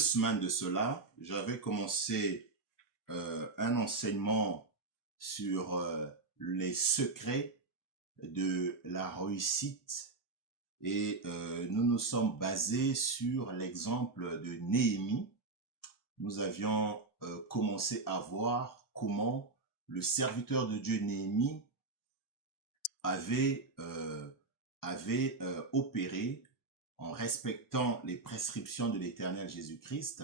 semaines de cela, j'avais commencé un enseignement sur les secrets de la réussite et nous nous sommes basés sur l'exemple de Néhémie. Nous avions commencé à voir comment le serviteur de Dieu Néhémie avait opéré en respectant les prescriptions de l'Éternel Jésus-Christ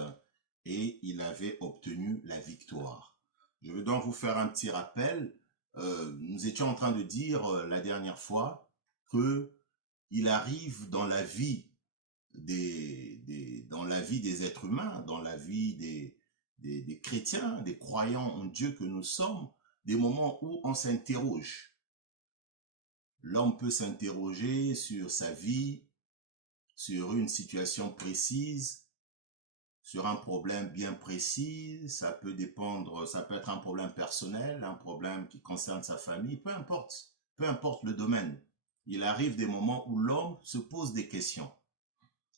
et il avait obtenu la victoire. Je veux donc vous faire un petit rappel. Nous étions en train de dire la dernière fois que il arrive dans la vie des êtres humains, dans la vie des chrétiens, des croyants en Dieu que nous sommes, des moments où on s'interroge. L'homme peut s'interroger sur sa vie, sur une situation précise, sur un problème bien précis. Ça peut dépendre, ça peut être un problème personnel, un problème qui concerne sa famille, peu importe le domaine. Il arrive des moments où l'homme se pose des questions.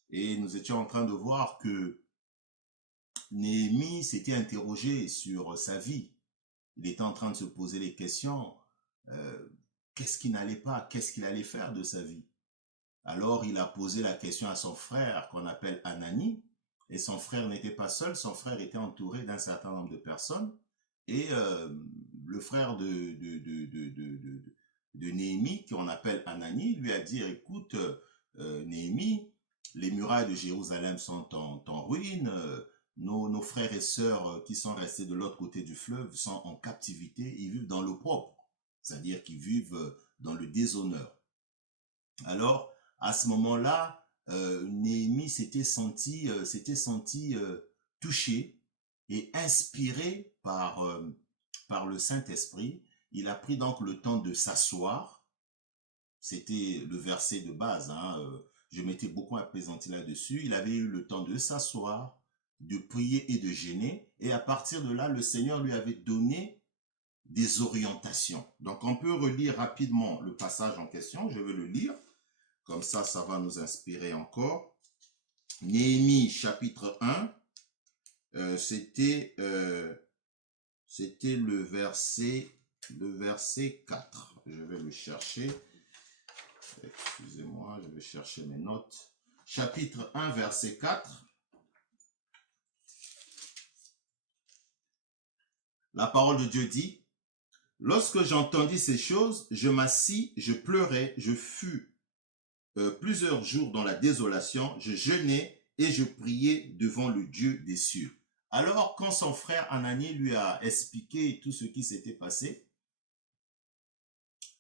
Et nous étions en train de voir que Néhémie s'était interrogé sur sa vie. Il était en train de se poser les questions. Qu'est-ce qui n'allait pas? Qu'est-ce qu'il allait faire de sa vie? Alors, il a posé la question à son frère qu'on appelle Anani. Et son frère n'était pas seul, son frère était entouré d'un certain nombre de personnes. Et le frère de Néhémie, qu'on appelle Anani, lui a dit, écoute, Néhémie, les murailles de Jérusalem sont en ruine, nos frères et sœurs qui sont restés de l'autre côté du fleuve sont en captivité, ils vivent dans l'opprobre, c'est-à-dire qu'ils vivent dans le déshonneur. Alors, à ce moment-là, Néhémie s'était senti touché et inspiré par le Saint-Esprit. Il a pris donc le temps de s'asseoir. C'était le verset de base, hein, je m'étais beaucoup apaisanti là-dessus. Il avait eu le temps de s'asseoir, de prier et de jeûner. Et à partir de là, le Seigneur lui avait donné des orientations. Donc, on peut relire rapidement le passage en question. Je vais le lire. Comme ça, ça va nous inspirer encore. Néhémie, chapitre 1. C'était le verset 4. Je vais le chercher. Excusez-moi, je vais chercher mes notes. Chapitre 1, verset 4. La parole de Dieu dit, « Lorsque j'entendis ces choses, je m'assis, je pleurais, je fus plusieurs jours dans la désolation, je jeûnais et je priais devant le Dieu des cieux. » Alors, quand son frère Anani lui a expliqué tout ce qui s'était passé,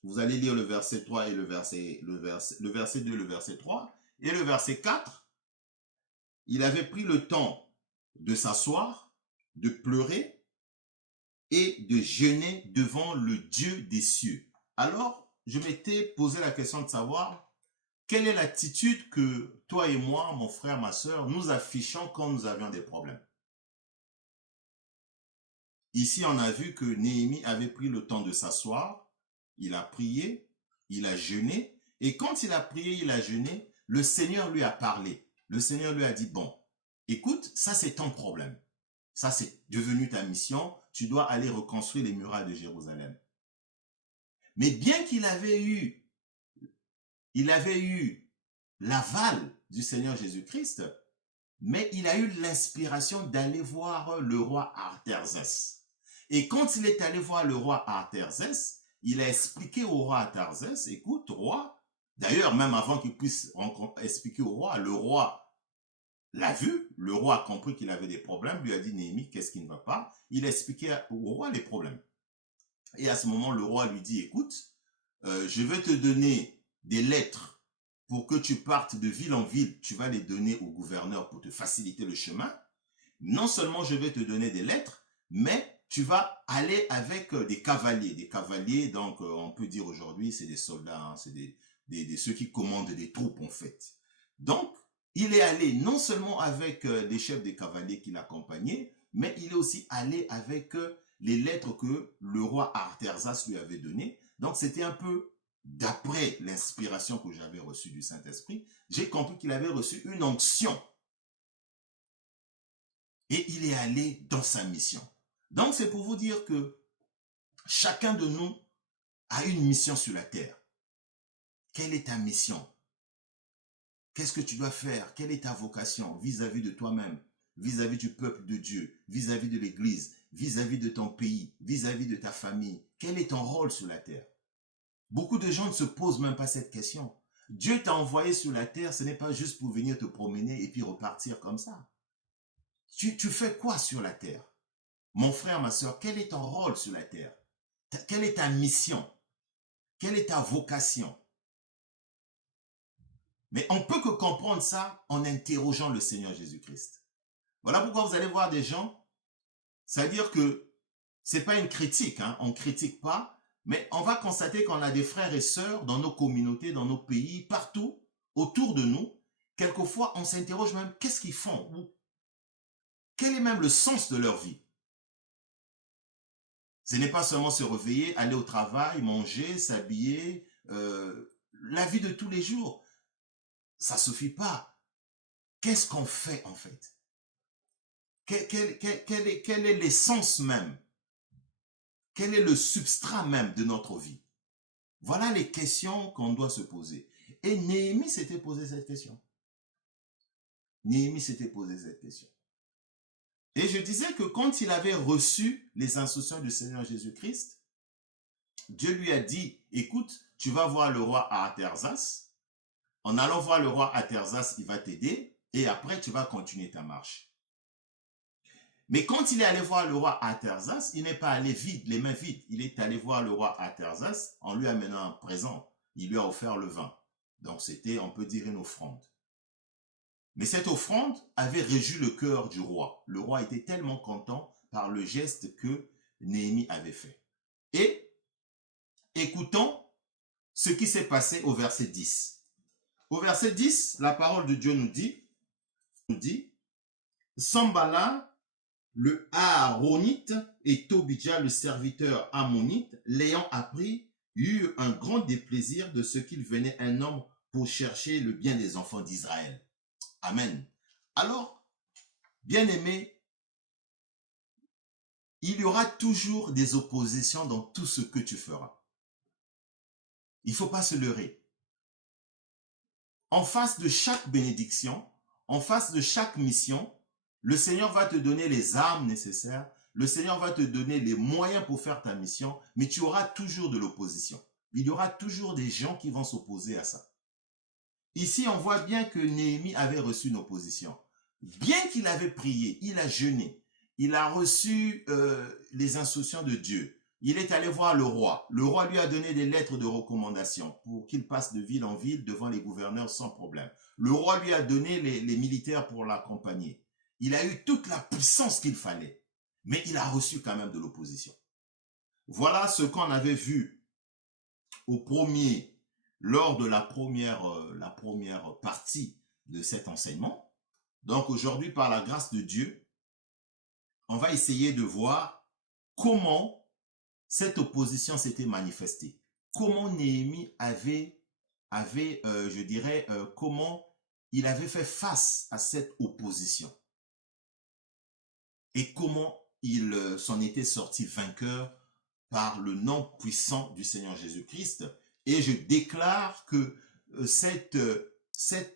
vous allez lire le verset 3 et le verset 2, le verset 3 et le verset 4. Il avait pris le temps de s'asseoir, de pleurer et de jeûner devant le Dieu des cieux. Alors, je m'étais posé la question de savoir quelle est l'attitude que toi et moi, mon frère, ma soeur, nous affichons quand nous avions des problèmes. Ici, on a vu que Néhémie avait pris le temps de s'asseoir, il a prié, il a jeûné, et quand il a prié, il a jeûné, le Seigneur lui a parlé. Le Seigneur lui a dit, bon, écoute, ça c'est ton problème. Ça c'est devenu ta mission, tu dois aller reconstruire les murailles de Jérusalem. Mais bien qu'il avait eu l'aval du Seigneur Jésus-Christ, mais il a eu l'inspiration d'aller voir le roi Artaxerxès. Et quand il est allé voir le roi Artaxerxès, il a expliqué au roi Artaxerxès, écoute, roi, d'ailleurs, même avant qu'il puisse expliquer au roi, le roi l'a vu, le roi a compris qu'il avait des problèmes, lui a dit, Néhémie, qu'est-ce qui ne va pas? Il a expliqué au roi les problèmes. Et à ce moment, le roi lui dit, écoute, je vais te donner des lettres pour que tu partes de ville en ville, tu vas les donner au gouverneur pour te faciliter le chemin. Non seulement je vais te donner des lettres, mais tu vas aller avec des cavaliers. Des cavaliers, donc on peut dire aujourd'hui, c'est des soldats, hein, c'est ceux qui commandent des troupes en fait. Donc, il est allé non seulement avec les chefs des cavaliers qui l'accompagnaient, mais il est aussi allé avec les lettres que le roi Artaxerxès lui avait données. Donc, c'était un peu d'après l'inspiration que j'avais reçue du Saint-Esprit, j'ai compris qu'il avait reçu une onction. et il est allé dans sa mission. Donc c'est pour vous dire que chacun de nous a une mission sur la terre. Quelle est ta mission? Qu'est-ce que tu dois faire? Quelle est ta vocation vis-à-vis de toi-même, vis-à-vis du peuple de Dieu, vis-à-vis de l'Église, vis-à-vis de ton pays, vis-à-vis de ta famille? Quel est ton rôle sur la terre? Beaucoup de gens ne se posent même pas cette question. Dieu t'a envoyé sur la terre, ce n'est pas juste pour venir te promener et puis repartir comme ça. Tu fais quoi sur la terre? Mon frère, ma soeur, quel est ton rôle sur la terre? Quelle est ta mission? Quelle est ta vocation? Mais on ne peut que comprendre ça en interrogeant le Seigneur Jésus-Christ. Voilà pourquoi vous allez voir des gens, c'est-à-dire que ce n'est pas une critique, hein, on ne critique pas, mais on va constater qu'on a des frères et sœurs dans nos communautés, dans nos pays, partout, autour de nous. Quelquefois, on s'interroge même, qu'est-ce qu'ils font? Ou quel est même le sens de leur vie? Ce n'est pas seulement se réveiller, aller au travail, manger, s'habiller, la vie de tous les jours. Ça ne suffit pas. Qu'est-ce qu'on fait en fait? Quelle est l'essence même? Quel est le substrat même de notre vie? Voilà les questions qu'on doit se poser. Et Néhémie s'était posé cette question. Néhémie s'était posé cette question. Et je disais que quand il avait reçu les instructions du Seigneur Jésus-Christ, Dieu lui a dit, écoute, tu vas voir le roi à Artaxerxès. En allant voir le roi Artaxerxès, il va t'aider et après tu vas continuer ta marche. Mais quand il est allé voir le roi Artaxerxès, il n'est pas allé vide, les mains vides. Il est allé voir le roi Artaxerxès en lui amenant un présent. Il lui a offert le vin. Donc c'était, on peut dire, une offrande. Mais cette offrande avait réjoui le cœur du roi. Le roi était tellement content par le geste que Néhémie avait fait. Et écoutons ce qui s'est passé au verset 10. Au verset 10, la parole de Dieu nous dit, Sambala, le Aaronite, et Tobidja, le serviteur ammonite, l'ayant appris, eut un grand déplaisir de ce qu'il venait un homme pour chercher le bien des enfants d'Israël. Amen. Alors, bien-aimés, il y aura toujours des oppositions dans tout ce que tu feras. Il ne faut pas se leurrer. En face de chaque bénédiction, en face de chaque mission, le Seigneur va te donner les armes nécessaires, le Seigneur va te donner les moyens pour faire ta mission, mais tu auras toujours de l'opposition. Il y aura toujours des gens qui vont s'opposer à ça. Ici, on voit bien que Néhémie avait reçu une opposition. Bien qu'il avait prié, il a jeûné, il a reçu les instructions de Dieu. Il est allé voir le roi. Le roi lui a donné des lettres de recommandation pour qu'il passe de ville en ville devant les gouverneurs sans problème. Le roi lui a donné les militaires pour l'accompagner. Il a eu toute la puissance qu'il fallait, mais il a reçu quand même de l'opposition. Voilà ce qu'on avait vu lors de la première partie de cet enseignement. Donc aujourd'hui, par la grâce de Dieu, on va essayer de voir comment cette opposition s'était manifestée. Comment Néhémie comment il avait fait face à cette opposition. Et comment il s'en était sorti vainqueur par le nom puissant du Seigneur Jésus-Christ. Et je déclare que cette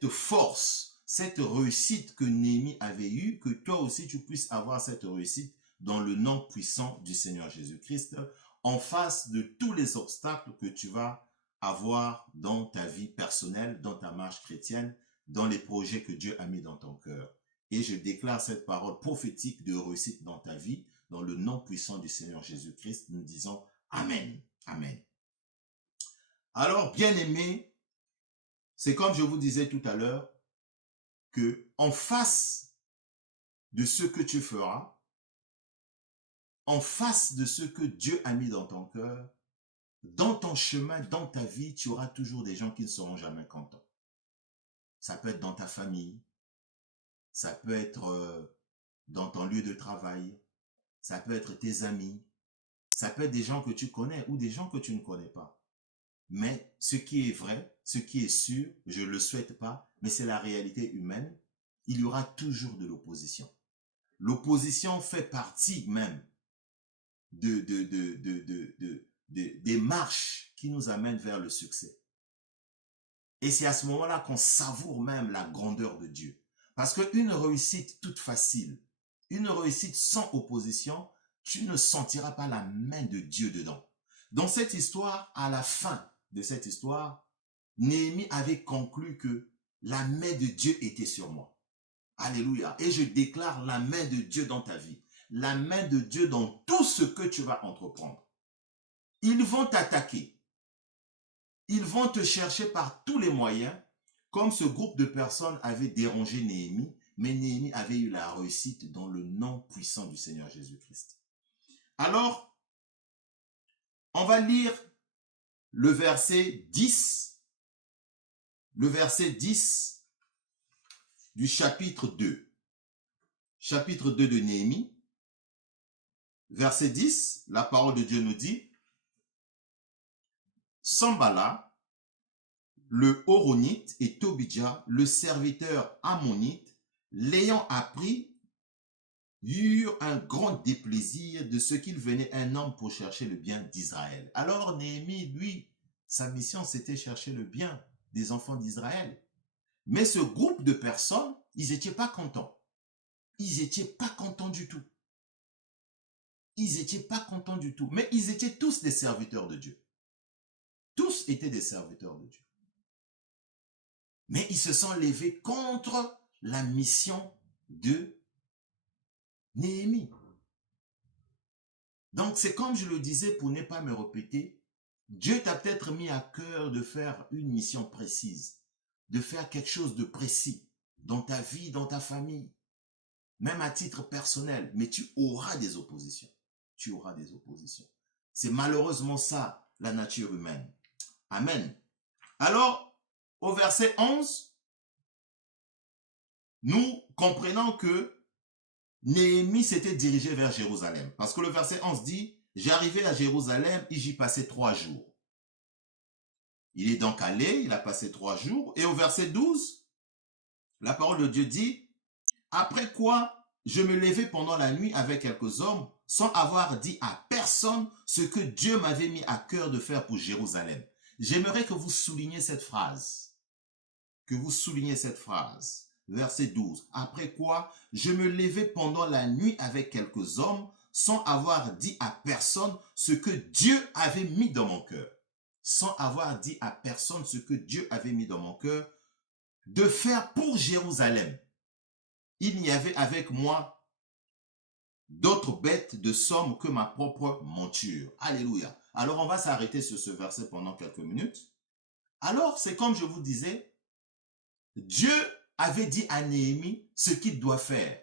force, cette réussite que Néhémie avait eue, que toi aussi tu puisses avoir cette réussite dans le nom puissant du Seigneur Jésus-Christ, en face de tous les obstacles que tu vas avoir dans ta vie personnelle, dans ta marche chrétienne, dans les projets que Dieu a mis dans ton cœur. Et je déclare cette parole prophétique de réussite dans ta vie, dans le nom puissant du Seigneur Jésus-Christ. Nous disons Amen. Amen. Alors, bien-aimés, c'est comme je vous disais tout à l'heure, que en face de ce que tu feras, en face de ce que Dieu a mis dans ton cœur, dans ton chemin, dans ta vie, tu auras toujours des gens qui ne seront jamais contents. Ça peut être dans ta famille, ça peut être dans ton lieu de travail, ça peut être tes amis, ça peut être des gens que tu connais ou des gens que tu ne connais pas. Mais ce qui est vrai, ce qui est sûr, je ne le souhaite pas, mais c'est la réalité humaine, il y aura toujours de l'opposition. l'opposition fait partie même des marches qui nous amènent vers le succès. Et c'est à ce moment-là qu'on savoure même la grandeur de Dieu. Parce qu'une réussite toute facile, une réussite sans opposition, tu ne sentiras pas la main de Dieu dedans. Dans cette histoire, à la fin de cette histoire, Néhémie avait conclu que la main de Dieu était sur moi. Alléluia. Et je déclare la main de Dieu dans ta vie. La main de Dieu dans tout ce que tu vas entreprendre. Ils vont t'attaquer. Ils vont te chercher par tous les moyens, comme ce groupe de personnes avait dérangé Néhémie, mais Néhémie avait eu la réussite dans le nom puissant du Seigneur Jésus-Christ. Alors, on va lire le verset 10 du chapitre 2. Chapitre 2 de Néhémie, verset 10, la parole de Dieu nous dit, Sambala, le Horonite, et Tobidja, le serviteur ammonite, l'ayant appris, eurent un grand déplaisir de ce qu'il venait un homme pour chercher le bien d'Israël. Alors Néhémie, lui, sa mission, c'était chercher le bien des enfants d'Israël. Mais ce groupe de personnes, ils n'étaient pas contents. Ils n'étaient pas contents du tout. Ils n'étaient pas contents du tout. Mais ils étaient tous des serviteurs de Dieu. Tous étaient des serviteurs de Dieu. Mais ils se sont levés contre la mission de Néhémie. Donc c'est comme je le disais, pour ne pas me répéter, Dieu t'a peut-être mis à cœur de faire une mission précise, de faire quelque chose de précis dans ta vie, dans ta famille, même à titre personnel, mais tu auras des oppositions. Tu auras des oppositions. C'est malheureusement ça, la nature humaine. Amen. Alors, au verset 11, nous comprenons que Néhémie s'était dirigé vers Jérusalem. Parce que le verset 11 dit, « J'arrivai à Jérusalem et j'y passai 3 jours. » Il est donc allé, il a passé 3 jours. Et au verset 12, la parole de Dieu dit, « Après quoi, je me levai pendant la nuit avec quelques hommes, sans avoir dit à personne ce que Dieu m'avait mis à cœur de faire pour Jérusalem. » J'aimerais que vous souligniez cette phrase. Que vous souligniez cette phrase. Verset 12. Après quoi, je me levai pendant la nuit avec quelques hommes, sans avoir dit à personne ce que Dieu avait mis dans mon cœur. Sans avoir dit à personne ce que Dieu avait mis dans mon cœur, de faire pour Jérusalem. Il n'y avait avec moi d'autres bêtes de somme que ma propre monture. Alléluia. Alors on va s'arrêter sur ce verset pendant quelques minutes. Alors c'est comme je vous disais, Dieu avait dit à Néhémie ce qu'il doit faire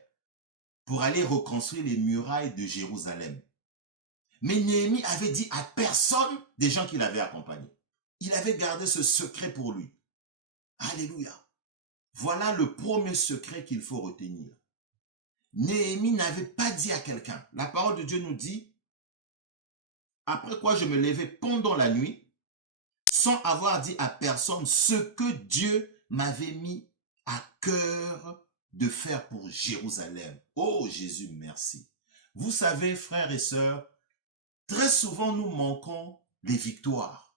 pour aller reconstruire les murailles de Jérusalem. Mais Néhémie avait dit à personne des gens qu'il avait accompagnés. Il avait gardé ce secret pour lui. Alléluia. Voilà le premier secret qu'il faut retenir. Néhémie n'avait pas dit à quelqu'un. La parole de Dieu nous dit, après quoi je me levai pendant la nuit, sans avoir dit à personne ce que Dieu m'avait mis à cœur de faire pour Jérusalem. Oh Jésus, merci. Vous savez, frères et sœurs, très souvent nous manquons les victoires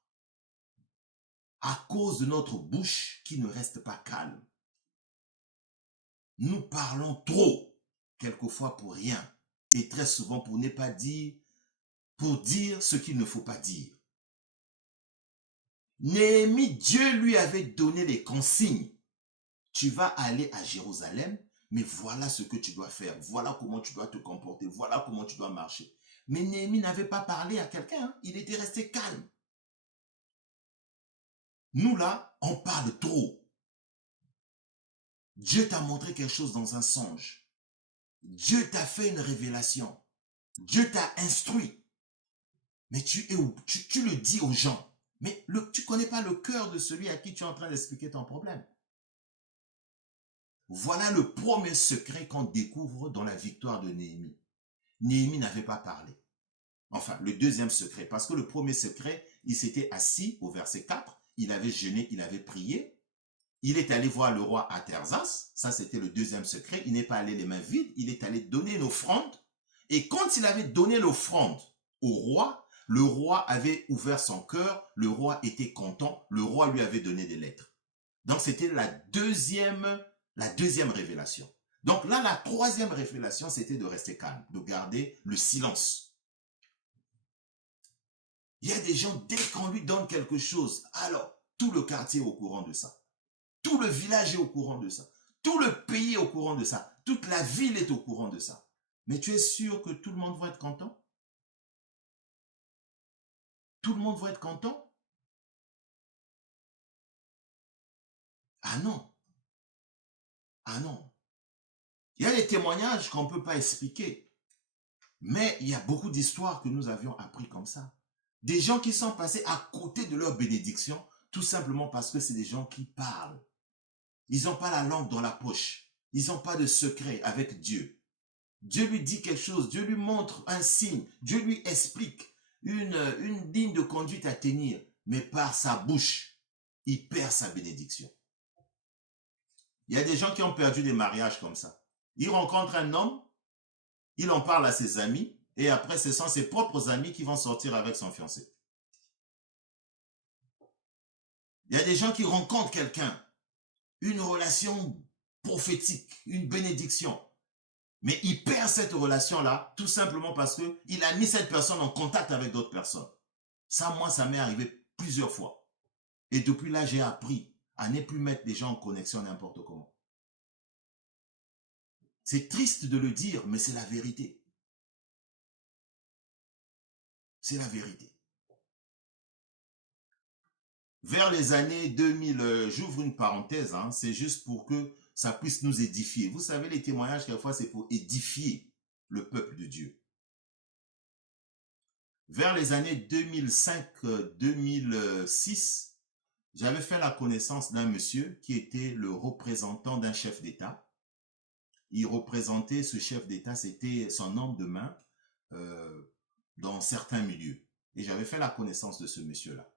à cause de notre bouche qui ne reste pas calme. Nous parlons trop, quelquefois pour rien, et très souvent pour ne pas dire, pour dire ce qu'il ne faut pas dire. Néhémie, Dieu lui avait donné les consignes. Tu vas aller à Jérusalem, mais voilà ce que tu dois faire. Voilà comment tu dois te comporter. Voilà comment tu dois marcher. Mais Néhémie n'avait pas parlé à quelqu'un. Hein? Il était resté calme. Nous là, on parle trop. Dieu t'a montré quelque chose dans un songe. Dieu t'a fait une révélation. Dieu t'a instruit. Mais tu le dis aux gens. Mais tu ne connais pas le cœur de celui à qui tu es en train d'expliquer ton problème. Voilà le premier secret qu'on découvre dans la victoire de Néhémie. Néhémie n'avait pas parlé. Enfin, le deuxième secret, parce que le premier secret, il s'était assis au verset 4, il avait jeûné, il avait prié. il est allé voir le roi Artaxerxès, ça c'était le deuxième secret, il n'est pas allé les mains vides, il est allé donner une offrande, et quand il avait donné l'offrande au roi, le roi avait ouvert son cœur, le roi était content, le roi lui avait donné des lettres. Donc c'était la deuxième révélation. Donc là, la troisième révélation, c'était de rester calme, de garder le silence. Il y a des gens, dès qu'on lui donne quelque chose, alors tout le quartier est au courant de ça. Tout le village est au courant de ça. Tout le pays est au courant de ça. Toute la ville est au courant de ça. Mais tu es sûr que tout le monde va être content? Tout le monde va être content? Ah non. Ah non. Il y a des témoignages qu'on ne peut pas expliquer. Mais il y a beaucoup d'histoires que nous avions appris comme ça. Des gens qui sont passés à côté de leur bénédiction, tout simplement parce que c'est des gens qui parlent. Ils n'ont pas la langue dans la poche. Ils n'ont pas de secret avec Dieu. Dieu lui dit quelque chose, Dieu lui montre un signe, Dieu lui explique une ligne de conduite à tenir, mais par sa bouche, il perd sa bénédiction. Il y a des gens qui ont perdu des mariages comme ça. Ils rencontrent un homme, il en parle à ses amis, et après ce sont ses propres amis qui vont sortir avec son fiancé. Il y a des gens qui rencontrent quelqu'un, une relation prophétique, une bénédiction, mais il perd cette relation-là tout simplement parce qu'il a mis cette personne en contact avec d'autres personnes. Ça, moi, ça m'est arrivé plusieurs fois. Et depuis là, j'ai appris à ne plus mettre les gens en connexion n'importe comment. C'est triste de le dire, mais c'est la vérité. C'est la vérité. Vers les années 2000, j'ouvre une parenthèse, hein, c'est juste pour que ça puisse nous édifier. Vous savez, les témoignages, quelquefois, c'est pour édifier le peuple de Dieu. Vers les années 2005-2006, j'avais fait la connaissance d'un monsieur qui était le représentant d'un chef d'État. Il représentait, ce chef d'État, c'était son homme de main dans certains milieux. Et j'avais fait la connaissance de ce monsieur-là.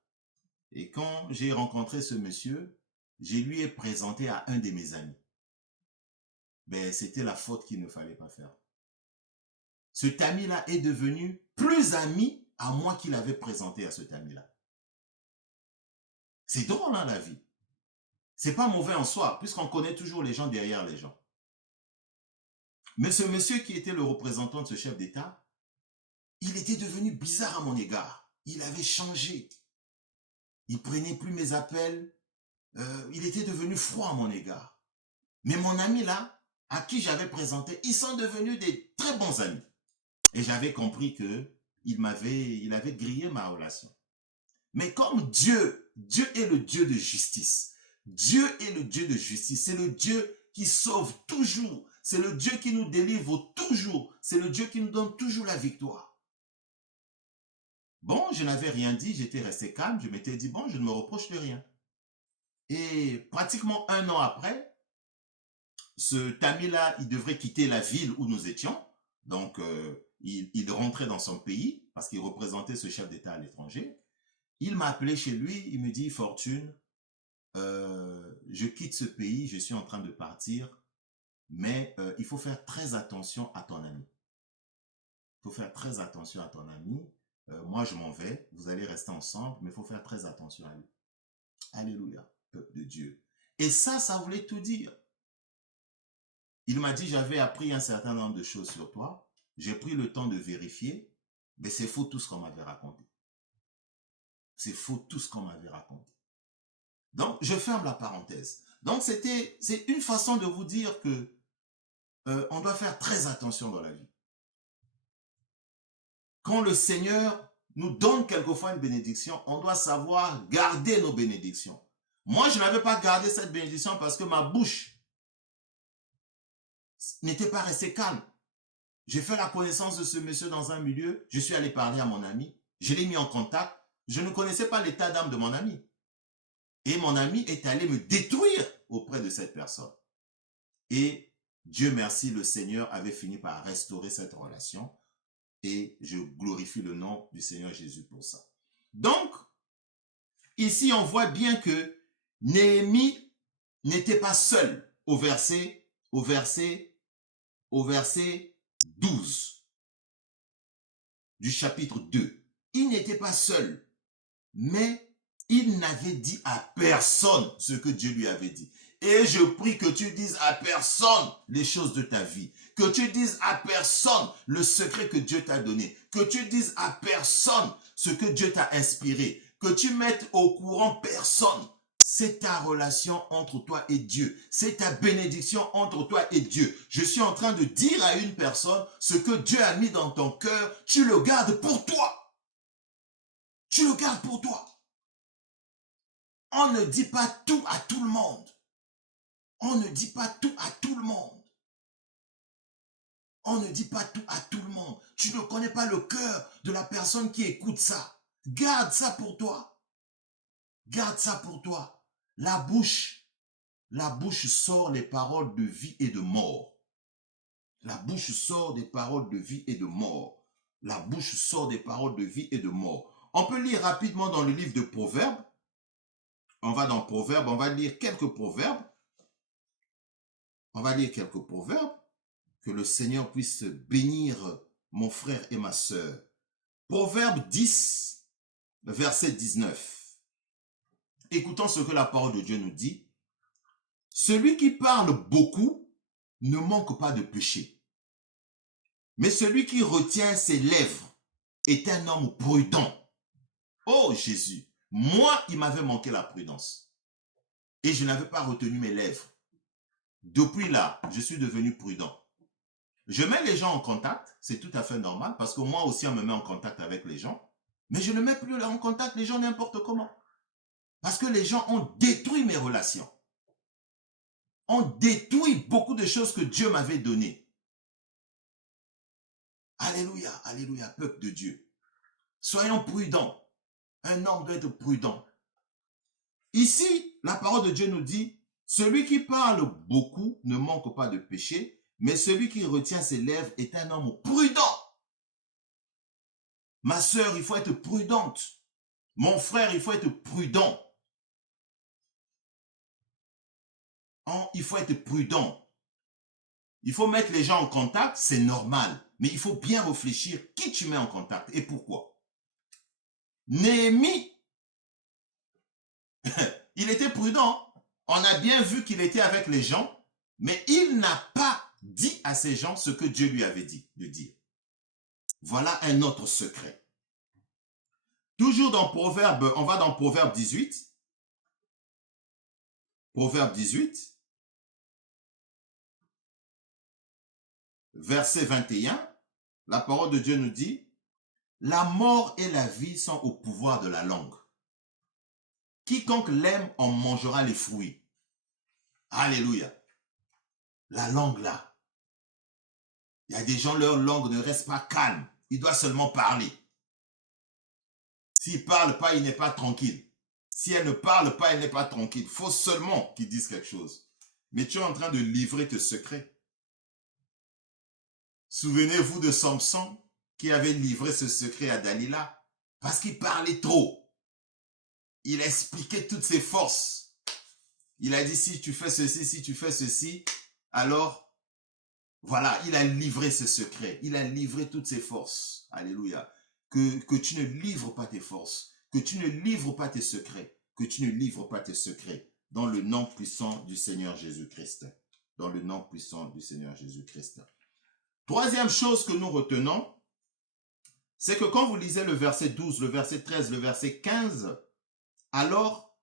Et quand j'ai rencontré ce monsieur, je lui ai présenté à un de mes amis. Ben, c'était la faute qu'il ne fallait pas faire. Cet ami-là est devenu plus ami à moi qu'il avait présenté à cet ami-là. C'est drôle, hein, la vie. C'est pas mauvais en soi, puisqu'on connaît toujours les gens derrière les gens. Mais ce monsieur qui était le représentant de ce chef d'État, il était devenu bizarre à mon égard. Il avait changé. Il prenait plus mes appels. Il était devenu froid à mon égard. Mais mon ami là, à qui j'avais présenté, ils sont devenus des très bons amis. Et j'avais compris que il avait grillé ma relation. Mais comme Dieu est le Dieu de justice. Dieu est le Dieu de justice. C'est le Dieu qui sauve toujours. C'est le Dieu qui nous délivre toujours. C'est le Dieu qui nous donne toujours la victoire. Bon, je n'avais rien dit, j'étais resté calme. Je m'étais dit, bon, je ne me reproche de rien. Et pratiquement un an après, ce ami-là, il devrait quitter la ville où nous étions. Donc, il rentrait dans son pays parce qu'il représentait ce chef d'État à l'étranger. Il m'a appelé chez lui, il me dit, Fortune, je quitte ce pays, je suis en train de partir, mais il faut faire très attention à ton ami. Il faut faire très attention à ton ami. Moi, je m'en vais, vous allez rester ensemble, mais il faut faire très attention à lui. Alléluia, peuple de Dieu. Et ça voulait tout dire. Il m'a dit, j'avais appris un certain nombre de choses sur toi, j'ai pris le temps de vérifier, mais c'est faux tout ce qu'on m'avait raconté. C'est faux tout ce qu'on m'avait raconté. Donc, je ferme la parenthèse. Donc, c'est une façon de vous dire que on doit faire très attention dans la vie. Quand le Seigneur nous donne quelquefois une bénédiction, on doit savoir garder nos bénédictions. Moi, je n'avais pas gardé cette bénédiction parce que ma bouche n'était pas restée calme. J'ai fait la connaissance de ce monsieur dans un milieu, je suis allé parler à mon ami, je l'ai mis en contact, je ne connaissais pas l'état d'âme de mon ami. Et mon ami est allé me détruire auprès de cette personne. Et Dieu merci, le Seigneur avait fini par restaurer cette relation. Et je glorifie le nom du Seigneur Jésus pour ça. Donc, ici, on voit bien que Néhémie n'était pas seul au verset 12 du chapitre 2. Il n'était pas seul, mais il n'avait dit à personne ce que Dieu lui avait dit. Et je prie que tu dises à personne les choses de ta vie, que tu dises à personne le secret que Dieu t'a donné, que tu dises à personne ce que Dieu t'a inspiré, que tu mettes au courant personne. C'est ta relation entre toi et Dieu. C'est ta bénédiction entre toi et Dieu. Je suis en train de dire à une personne ce que Dieu a mis dans ton cœur, tu le gardes pour toi. Tu le gardes pour toi. On ne dit pas tout à tout le monde. On ne dit pas tout à tout le monde. On ne dit pas tout à tout le monde. Tu ne connais pas le cœur de la personne qui écoute ça. Garde ça pour toi. Garde ça pour toi. La bouche sort les paroles de vie et de mort. La bouche sort des paroles de vie et de mort. La bouche sort des paroles de vie et de mort. On peut lire rapidement dans le livre de Proverbes. On va dans Proverbes, on va lire quelques proverbes. On va lire quelques proverbes. Que le Seigneur puisse bénir mon frère et ma sœur. Proverbe 10, verset 19. Écoutons ce que la parole de Dieu nous dit. Celui qui parle beaucoup ne manque pas de péché. Mais celui qui retient ses lèvres est un homme prudent. Oh Jésus, moi il m'avait manqué la prudence. Et je n'avais pas retenu mes lèvres. Depuis là, je suis devenu prudent. Je mets les gens en contact, c'est tout à fait normal, parce que moi aussi on me met en contact avec les gens. Mais je ne mets plus en contact les gens n'importe comment. Parce que les gens ont détruit mes relations. On détruit beaucoup de choses que Dieu m'avait données. Alléluia, alléluia, peuple de Dieu. Soyons prudents. Un homme doit être prudent. Ici, la parole de Dieu nous dit, celui qui parle beaucoup ne manque pas de péché, mais celui qui retient ses lèvres est un homme prudent. Ma sœur, il faut être prudente. Mon frère, il faut être prudent. Il faut être prudent. Il faut mettre les gens en contact, c'est normal. Mais il faut bien réfléchir qui tu mets en contact et pourquoi. Néhémie, il était prudent. On a bien vu qu'il était avec les gens, mais il n'a pas dit à ces gens ce que Dieu lui avait dit de dire. Voilà un autre secret. Toujours dans Proverbe, on va dans Proverbe 18. Proverbe 18. Verset 21, la parole de Dieu nous dit, la mort et la vie sont au pouvoir de la langue. Quiconque l'aime en mangera les fruits. Alléluia. La langue là. Il y a des gens, leur langue ne reste pas calme. Il doit seulement parler. S'il ne parle pas, il n'est pas tranquille. Si elle ne parle pas, elle n'est pas tranquille. Il faut seulement qu'il dise quelque chose. Mais tu es en train de livrer tes secrets. Souvenez-vous de Samson qui avait livré ce secret à Dalila parce qu'il parlait trop. Il expliquait toutes ses forces. Il a dit si tu fais ceci, si tu fais ceci, alors voilà, il a livré ce secret. Il a livré toutes ses forces. Alléluia. Que tu ne livres pas tes forces, que tu ne livres pas tes secrets, que tu ne livres pas tes secrets dans le nom puissant du Seigneur Jésus-Christ. Dans le nom puissant du Seigneur Jésus-Christ. Troisième chose que nous retenons, c'est que quand vous lisez le verset 12, le verset 13, le verset 15, alors,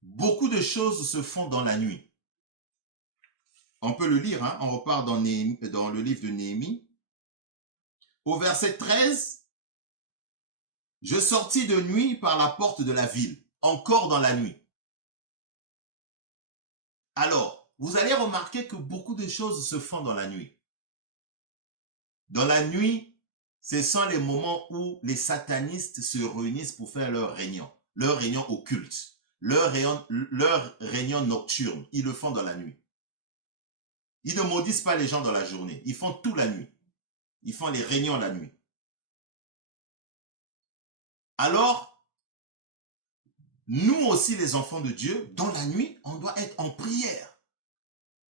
beaucoup de choses se font dans la nuit. On peut le lire, hein? On repart dans le livre de Néhémie. Au verset 13, « Je sortis de nuit par la porte de la ville, encore dans la nuit. » Alors, vous allez remarquer que beaucoup de choses se font dans la nuit. Dans la nuit, ce sont les moments où les satanistes se réunissent pour faire leur réunion occulte, leur réunion nocturne. Ils le font dans la nuit. Ils ne maudissent pas les gens dans la journée. Ils font tout la nuit. Ils font les réunions la nuit. Alors, nous aussi les enfants de Dieu, dans la nuit, on doit être en prière.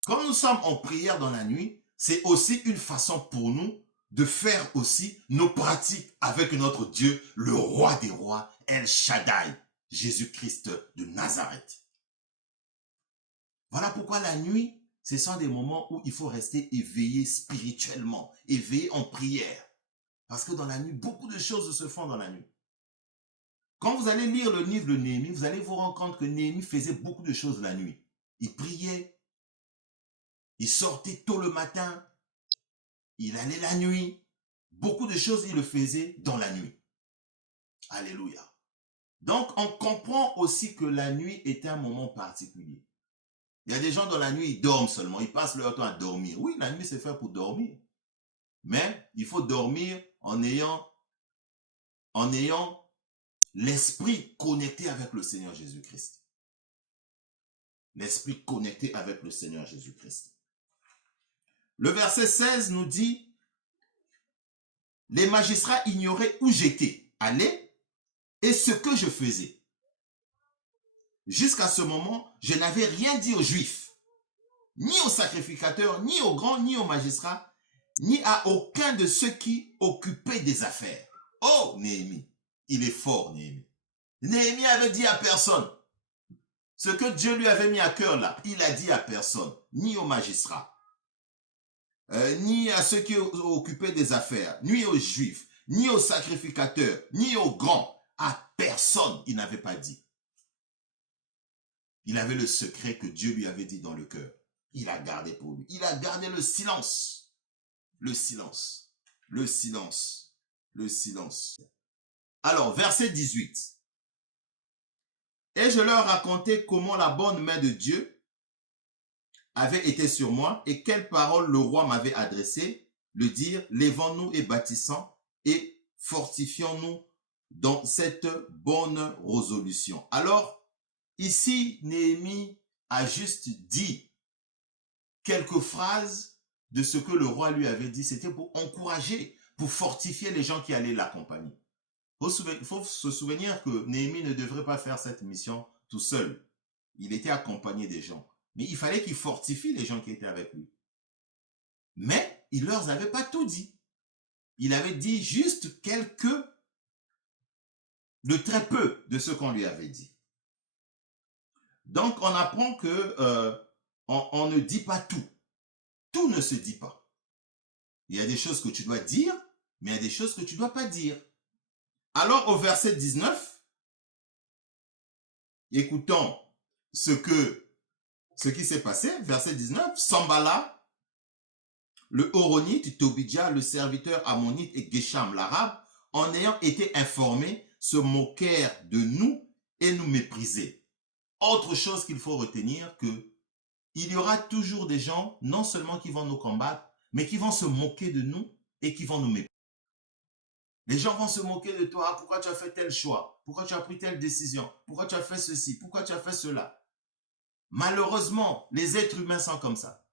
Quand nous sommes en prière dans la nuit, c'est aussi une façon pour nous de faire aussi nos pratiques avec notre Dieu, le roi des rois, El Shaddai, Jésus-Christ de Nazareth. Voilà pourquoi la nuit, ce sont des moments où il faut rester éveillé spirituellement, éveillé en prière. Parce que dans la nuit, beaucoup de choses se font dans la nuit. Quand vous allez lire le livre de Néhémie, vous allez vous rendre compte que Néhémie faisait beaucoup de choses la nuit. Il priait, il sortait tôt le matin, il allait la nuit. Beaucoup de choses, il le faisait dans la nuit. Alléluia. Donc, on comprend aussi que la nuit est un moment particulier. Il y a des gens dans la nuit, ils dorment seulement, ils passent leur temps à dormir. Oui, la nuit, c'est fait pour dormir. Mais il faut dormir en ayant l'esprit connecté avec le Seigneur Jésus-Christ. L'esprit connecté avec le Seigneur Jésus-Christ. Le verset 16 nous dit, les magistrats ignoraient où j'étais allé et ce que je faisais. Jusqu'à ce moment, je n'avais rien dit aux Juifs, ni aux sacrificateurs, ni aux grands, ni aux magistrats, ni à aucun de ceux qui occupaient des affaires. Oh, Néhémie, il est fort, Néhémie. Néhémie avait dit à personne. Ce que Dieu lui avait mis à cœur là, il a dit à personne, ni aux magistrats, ni à ceux qui occupaient des affaires, ni aux Juifs, ni aux sacrificateurs, ni aux grands. À personne, il n'avait pas dit. Il avait le secret que Dieu lui avait dit dans le cœur. Il a gardé pour lui. Il a gardé le silence. Le silence. Le silence. Le silence. Alors, verset 18. Et je leur racontais comment la bonne main de Dieu avait été sur moi et quelles paroles le roi m'avait adressées, le dire, lèvons-nous et bâtissons et fortifions-nous dans cette bonne résolution. Alors, ici, Néhémie a juste dit quelques phrases de ce que le roi lui avait dit. C'était pour encourager, pour fortifier les gens qui allaient l'accompagner. Il faut se souvenir que Néhémie ne devrait pas faire cette mission tout seul. Il était accompagné des gens. Mais il fallait qu'il fortifie les gens qui étaient avec lui. Mais il ne leur avait pas tout dit. Il avait dit juste de très peu de ce qu'on lui avait dit. Donc, on apprend que on ne dit pas tout. Tout ne se dit pas. Il y a des choses que tu dois dire, mais il y a des choses que tu ne dois pas dire. Alors, au verset 19, écoutons ce qui s'est passé. Verset 19, Sambala, le Horonite, Tobidja, le serviteur ammonite et Gesham, l'arabe, en ayant été informés, se moquèrent de nous et nous méprisaient. Autre chose qu'il faut retenir, que il y aura toujours des gens, non seulement qui vont nous combattre, mais qui vont se moquer de nous et qui vont nous mépriser. Les gens vont se moquer de toi. Pourquoi tu as fait tel choix? Pourquoi tu as pris telle décision? Pourquoi tu as fait ceci? Pourquoi tu as fait cela? Malheureusement, les êtres humains sont comme ça.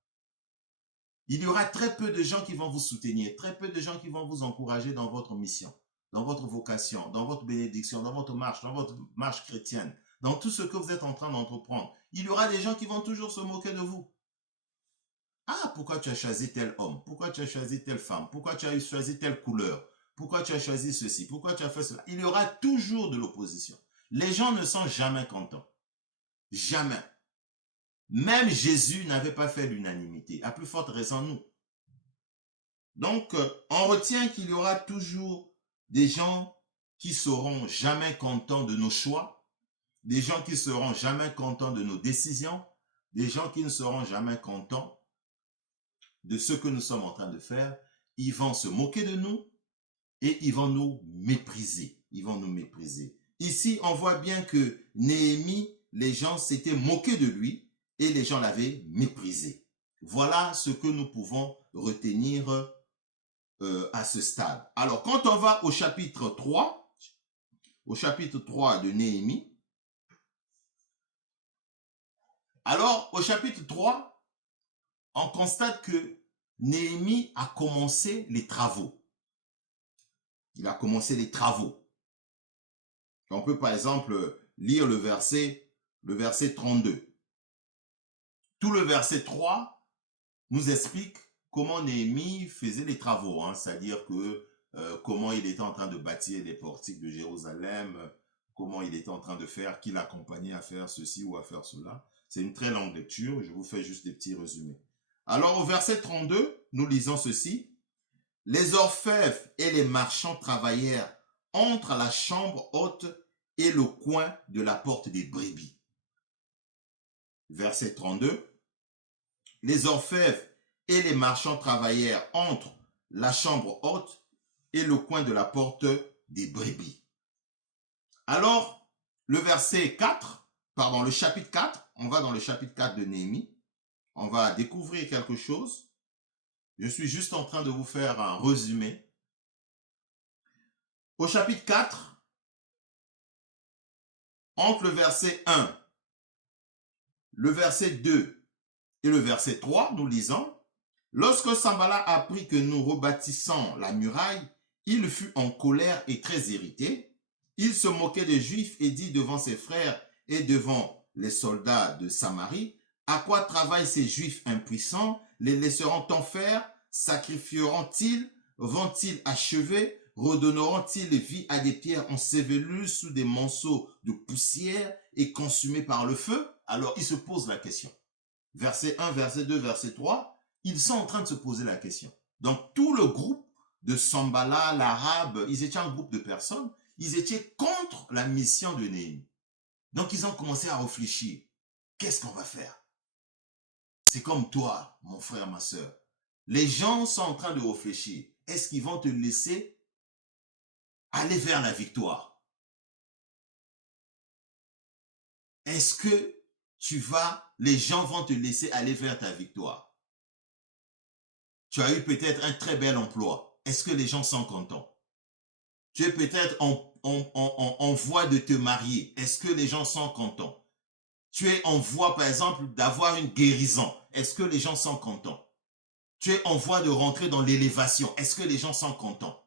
Il y aura très peu de gens qui vont vous soutenir, très peu de gens qui vont vous encourager dans votre mission, dans votre vocation, dans votre bénédiction, dans votre marche chrétienne, dans tout ce que vous êtes en train d'entreprendre. Il y aura des gens qui vont toujours se moquer de vous. Ah, pourquoi tu as choisi tel homme? Pourquoi tu as choisi telle femme? Pourquoi tu as choisi telle couleur? Pourquoi tu as choisi ceci? Pourquoi tu as fait cela? Il y aura toujours de l'opposition. Les gens ne sont jamais contents. Jamais. Même Jésus n'avait pas fait l'unanimité. À plus forte raison, nous. Donc, on retient qu'il y aura toujours des gens qui seront jamais contents de nos choix, des gens qui seront jamais contents de nos décisions, des gens qui ne seront jamais contents de ce que nous sommes en train de faire. Ils vont se moquer de nous et ils vont nous mépriser. Ils vont nous mépriser. Ici, on voit bien que Néhémie, les gens s'étaient moqués de lui et les gens l'avaient méprisé. Voilà ce que nous pouvons retenir à ce stade. Alors, quand on va au chapitre 3 de Néhémie, alors, au chapitre 3, on constate que Néhémie a commencé les travaux. Il a commencé les travaux. On peut par exemple lire le verset 32. Tout le verset 3 nous explique comment Néhémie faisait les travaux, hein, c'est-à-dire que comment il était en train de bâtir les portiques de Jérusalem, comment il était en train de faire, qui l'accompagnait à faire ceci ou à faire cela. C'est une très longue lecture, je vous fais juste des petits résumés. Alors au verset 32, nous lisons ceci. Les orfèvres et les marchands travaillèrent entre la chambre haute et le coin de la porte des brebis. Verset 32. Les orfèvres et les marchands travaillèrent entre la chambre haute et le coin de la porte des brebis. Alors, le chapitre 4, on va dans le chapitre 4 de Néhémie, on va découvrir quelque chose. Je suis juste en train de vous faire un résumé. Au chapitre 4, entre le verset 1, le verset 2 et le verset 3, nous lisons, « Lorsque Sanballat apprit que nous rebâtissons la muraille, il fut en colère et très irrité. Il se moquait des Juifs et dit devant ses frères et devant les soldats de Samarie, « À quoi travaillent ces Juifs impuissants? Les laisseront-on faire? Sacrifieront-ils? Vont-ils achever? Redonneront-ils vie à des pierres ensevelues sous des monceaux de poussière et consumées par le feu? » Alors, il se pose la question. Verset 1, verset 2, verset 3, ils sont en train de se poser la question. Donc, tout le groupe de Sanballat, l'Arabe, ils étaient un groupe de personnes, ils étaient contre la mission de Néhémie. Donc, ils ont commencé à réfléchir. Qu'est-ce qu'on va faire? C'est comme toi, mon frère, ma soeur. Les gens sont en train de réfléchir. Est-ce qu'ils vont te laisser aller vers la victoire? Est-ce que les gens vont te laisser aller vers ta victoire? Tu as eu peut-être un très bel emploi. Est-ce que les gens sont contents? Tu es peut-être en voie de te marier. Est-ce que les gens sont contents? Tu es en voie, par exemple, d'avoir une guérison. Est-ce que les gens sont contents? Tu es en voie de rentrer dans l'élévation. Est-ce que les gens sont contents?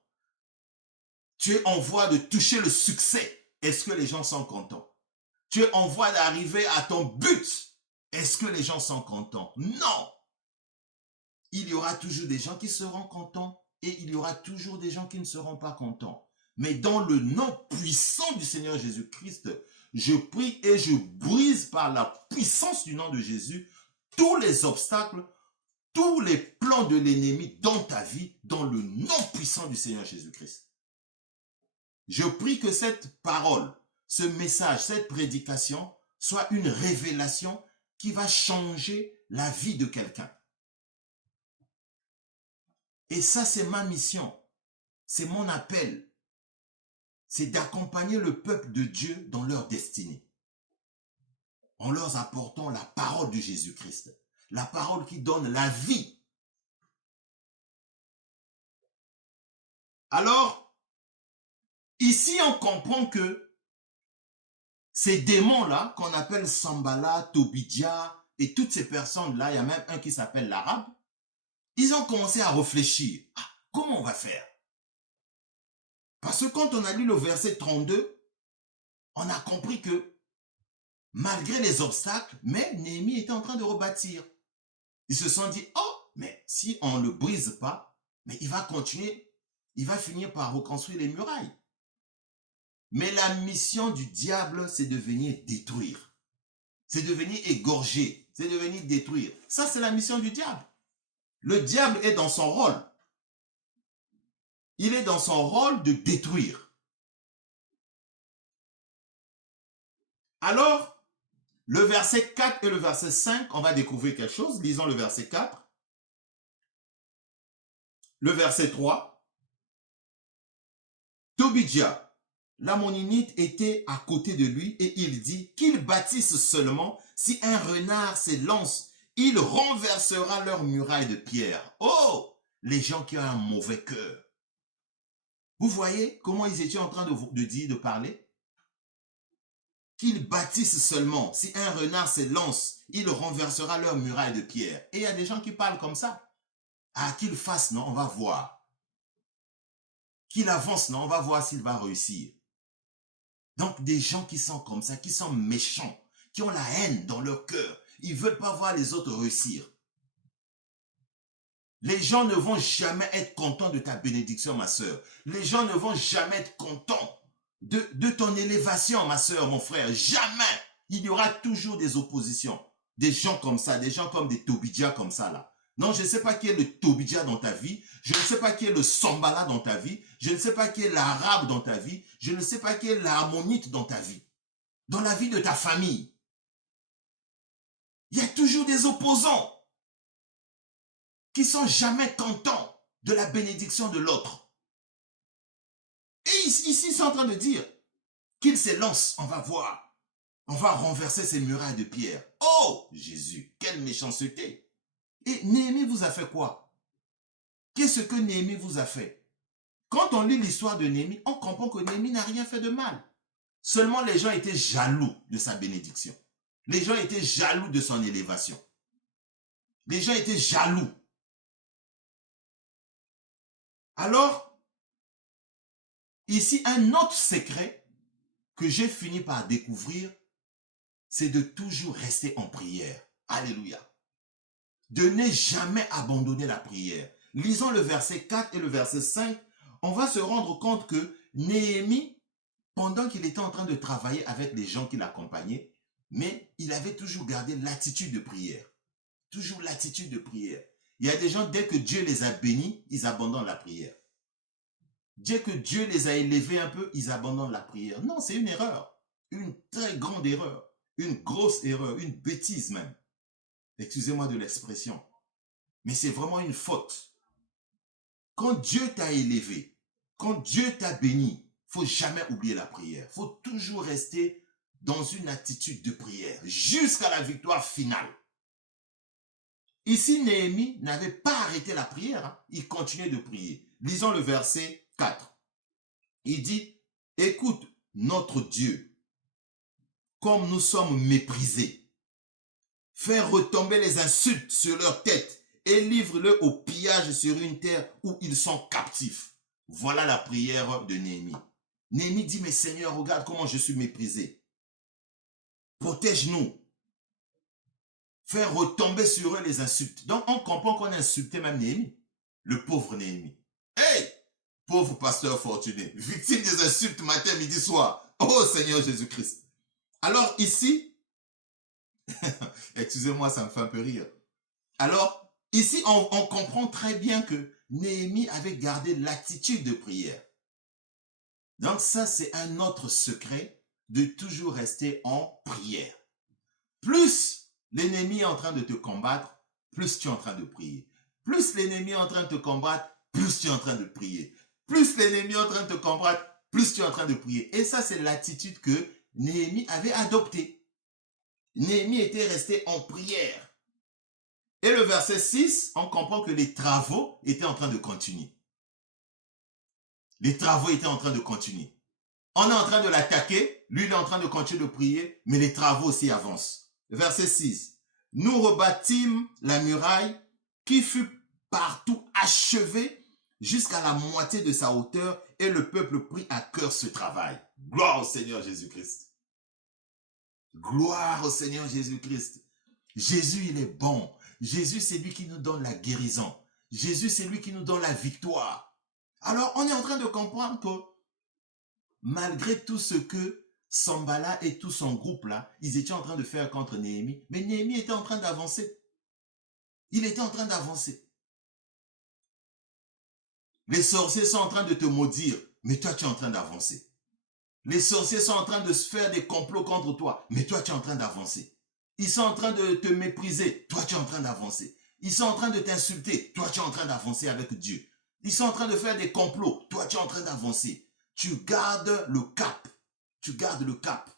Tu es en voie de toucher le succès. Est-ce que les gens sont contents? Tu es en voie d'arriver à ton but. Est-ce que les gens sont contents? Non! Il y aura toujours des gens qui seront contents et il y aura toujours des gens qui ne seront pas contents. Mais dans le nom puissant du Seigneur Jésus-Christ, je prie et je brise par la puissance du nom de Jésus tous les obstacles, tous les plans de l'ennemi dans ta vie, dans le nom puissant du Seigneur Jésus-Christ. Je prie que cette parole, ce message, cette prédication soit une révélation qui va changer la vie de quelqu'un. Et ça, c'est ma mission. C'est mon appel. C'est d'accompagner le peuple de Dieu dans leur destinée. En leur apportant la parole de Jésus-Christ. La parole qui donne la vie. Alors, ici, on comprend que ces démons-là, qu'on appelle Sanballat, Tobidja, et toutes ces personnes-là, il y a même un qui s'appelle l'Arabe, ils ont commencé à réfléchir. Ah, comment on va faire? Parce que quand on a lu le verset 32, on a compris que malgré les obstacles, mais Néhémie était en train de rebâtir. Ils se sont dit, oh, mais si on ne le brise pas, mais il va continuer, il va finir par reconstruire les murailles. Mais la mission du diable, c'est de venir détruire. C'est de venir égorger, c'est de venir détruire. Ça, c'est la mission du diable. Le diable est dans son rôle. Il est dans son rôle de détruire. Alors, le verset 4 et le verset 5, on va découvrir quelque chose. Lisons le verset 4. Le verset 3. Tobidja, l'ammonite, était à côté de lui et il dit qu'ils bâtissent seulement si un renard s'élance. Il renversera leurs murailles de pierre. Oh, les gens qui ont un mauvais cœur. Vous voyez comment ils étaient en train de dire, de parler? Qu'ils bâtissent seulement. Si un renard s'élance, il renversera leurs murailles de pierre. Et il y a des gens qui parlent comme ça. Ah, qu'il fasse, non, on va voir. Qu'il avance, non, on va voir s'il va réussir. Donc des gens qui sont comme ça, qui sont méchants, qui ont la haine dans leur cœur. Ils ne veulent pas voir les autres réussir. Les gens ne vont jamais être contents de ta bénédiction, ma sœur. Les gens ne vont jamais être contents de ton élévation, ma sœur, mon frère. Jamais. Il y aura toujours des oppositions. Des gens comme ça, des gens comme des Tobidja comme ça, là. Non, je ne sais pas qui est le Tobidja dans ta vie. Je ne sais pas qui est le Sambala dans ta vie. Je ne sais pas qui est l'Arabe dans ta vie. Je ne sais pas qui est l'Ammonite dans ta vie. Dans la vie de ta famille. Il y a toujours des opposants qui sont jamais contents de la bénédiction de l'autre. Et ici, ils sont en train de dire qu'ils se lancent, on va voir. On va renverser ces murailles de pierre. Oh, Jésus, quelle méchanceté. Et Néhémie vous a fait quoi? Qu'est-ce que Néhémie vous a fait? Quand on lit l'histoire de Néhémie, on comprend que Néhémie n'a rien fait de mal. Seulement les gens étaient jaloux de sa bénédiction. Les gens étaient jaloux de son élévation. Les gens étaient jaloux. Alors, ici, un autre secret que j'ai fini par découvrir, c'est de toujours rester en prière. Alléluia. De ne jamais abandonner la prière. Lisons le verset 4 et le verset 5. On va se rendre compte que Néhémie, pendant qu'il était en train de travailler avec les gens qui l'accompagnaient, mais il avait toujours gardé l'attitude de prière. Toujours l'attitude de prière. Il y a des gens, dès que Dieu les a bénis, ils abandonnent la prière. Dès que Dieu les a élevés un peu, ils abandonnent la prière. Non, c'est une erreur. Une très grande erreur. Une grosse erreur. Une bêtise même. Excusez-moi de l'expression. Mais c'est vraiment une faute. Quand Dieu t'a élevé, quand Dieu t'a béni, il ne faut jamais oublier la prière. Il faut toujours rester dans une attitude de prière jusqu'à la victoire finale. Ici, Néhémie n'avait pas arrêté la prière. Hein. Il continuait de prier. Lisons le verset 4. Il dit, « Écoute, notre Dieu, comme nous sommes méprisés, fais retomber les insultes sur leur tête et livre-le au pillage sur une terre où ils sont captifs. » Voilà la prière de Néhémie. Néhémie dit, « Mais Seigneur, regarde comment je suis méprisé. Protège-nous. Fais retomber sur eux les insultes. » Donc, on comprend qu'on a insulté même Néhémie. Le pauvre Néhémie. Hey! Pauvre pasteur fortuné. Victime des insultes matin, midi, soir. Oh Seigneur Jésus-Christ. Alors ici, excusez-moi, ça me fait un peu rire. Alors, ici, on comprend très bien que Néhémie avait gardé l'attitude de prière. Donc ça, c'est un autre secret de toujours rester en prière. Plus l'ennemi est en train de te combattre, plus tu es en train de prier. Plus l'ennemi est en train de te combattre, plus tu es en train de prier. Plus l'ennemi est en train de te combattre, plus tu es en train de prier. Et ça, c'est l'attitude que Néhémie avait adoptée. Néhémie était resté en prière. Et le verset 6, on comprend que les travaux étaient en train de continuer. Les travaux étaient en train de continuer. On est en train de l'attaquer, lui il est en train de continuer de prier, mais les travaux aussi avancent. Verset 6. Nous rebâtîmes la muraille qui fut partout achevée jusqu'à la moitié de sa hauteur et le peuple prit à cœur ce travail. Gloire au Seigneur Jésus-Christ. Gloire au Seigneur Jésus-Christ. Jésus, il est bon. Jésus, c'est lui qui nous donne la guérison. Jésus, c'est lui qui nous donne la victoire. Alors, on est en train de comprendre que malgré tout ce que Sambala et tout son groupe-là, ils étaient en train de faire contre Néhémie, mais Néhémie était en train d'avancer. Il était en train d'avancer. Les sorciers sont en train de te maudire, mais toi, tu es en train d'avancer. Les sorciers sont en train de se faire des complots contre toi, mais toi, tu es en train d'avancer. Ils sont en train de te mépriser, toi, tu es en train d'avancer. Ils sont en train de t'insulter, toi, tu es en train d'avancer avec Dieu. Ils sont en train de faire des complots, toi, tu es en train d'avancer. Tu gardes le cap. Tu gardes le cap.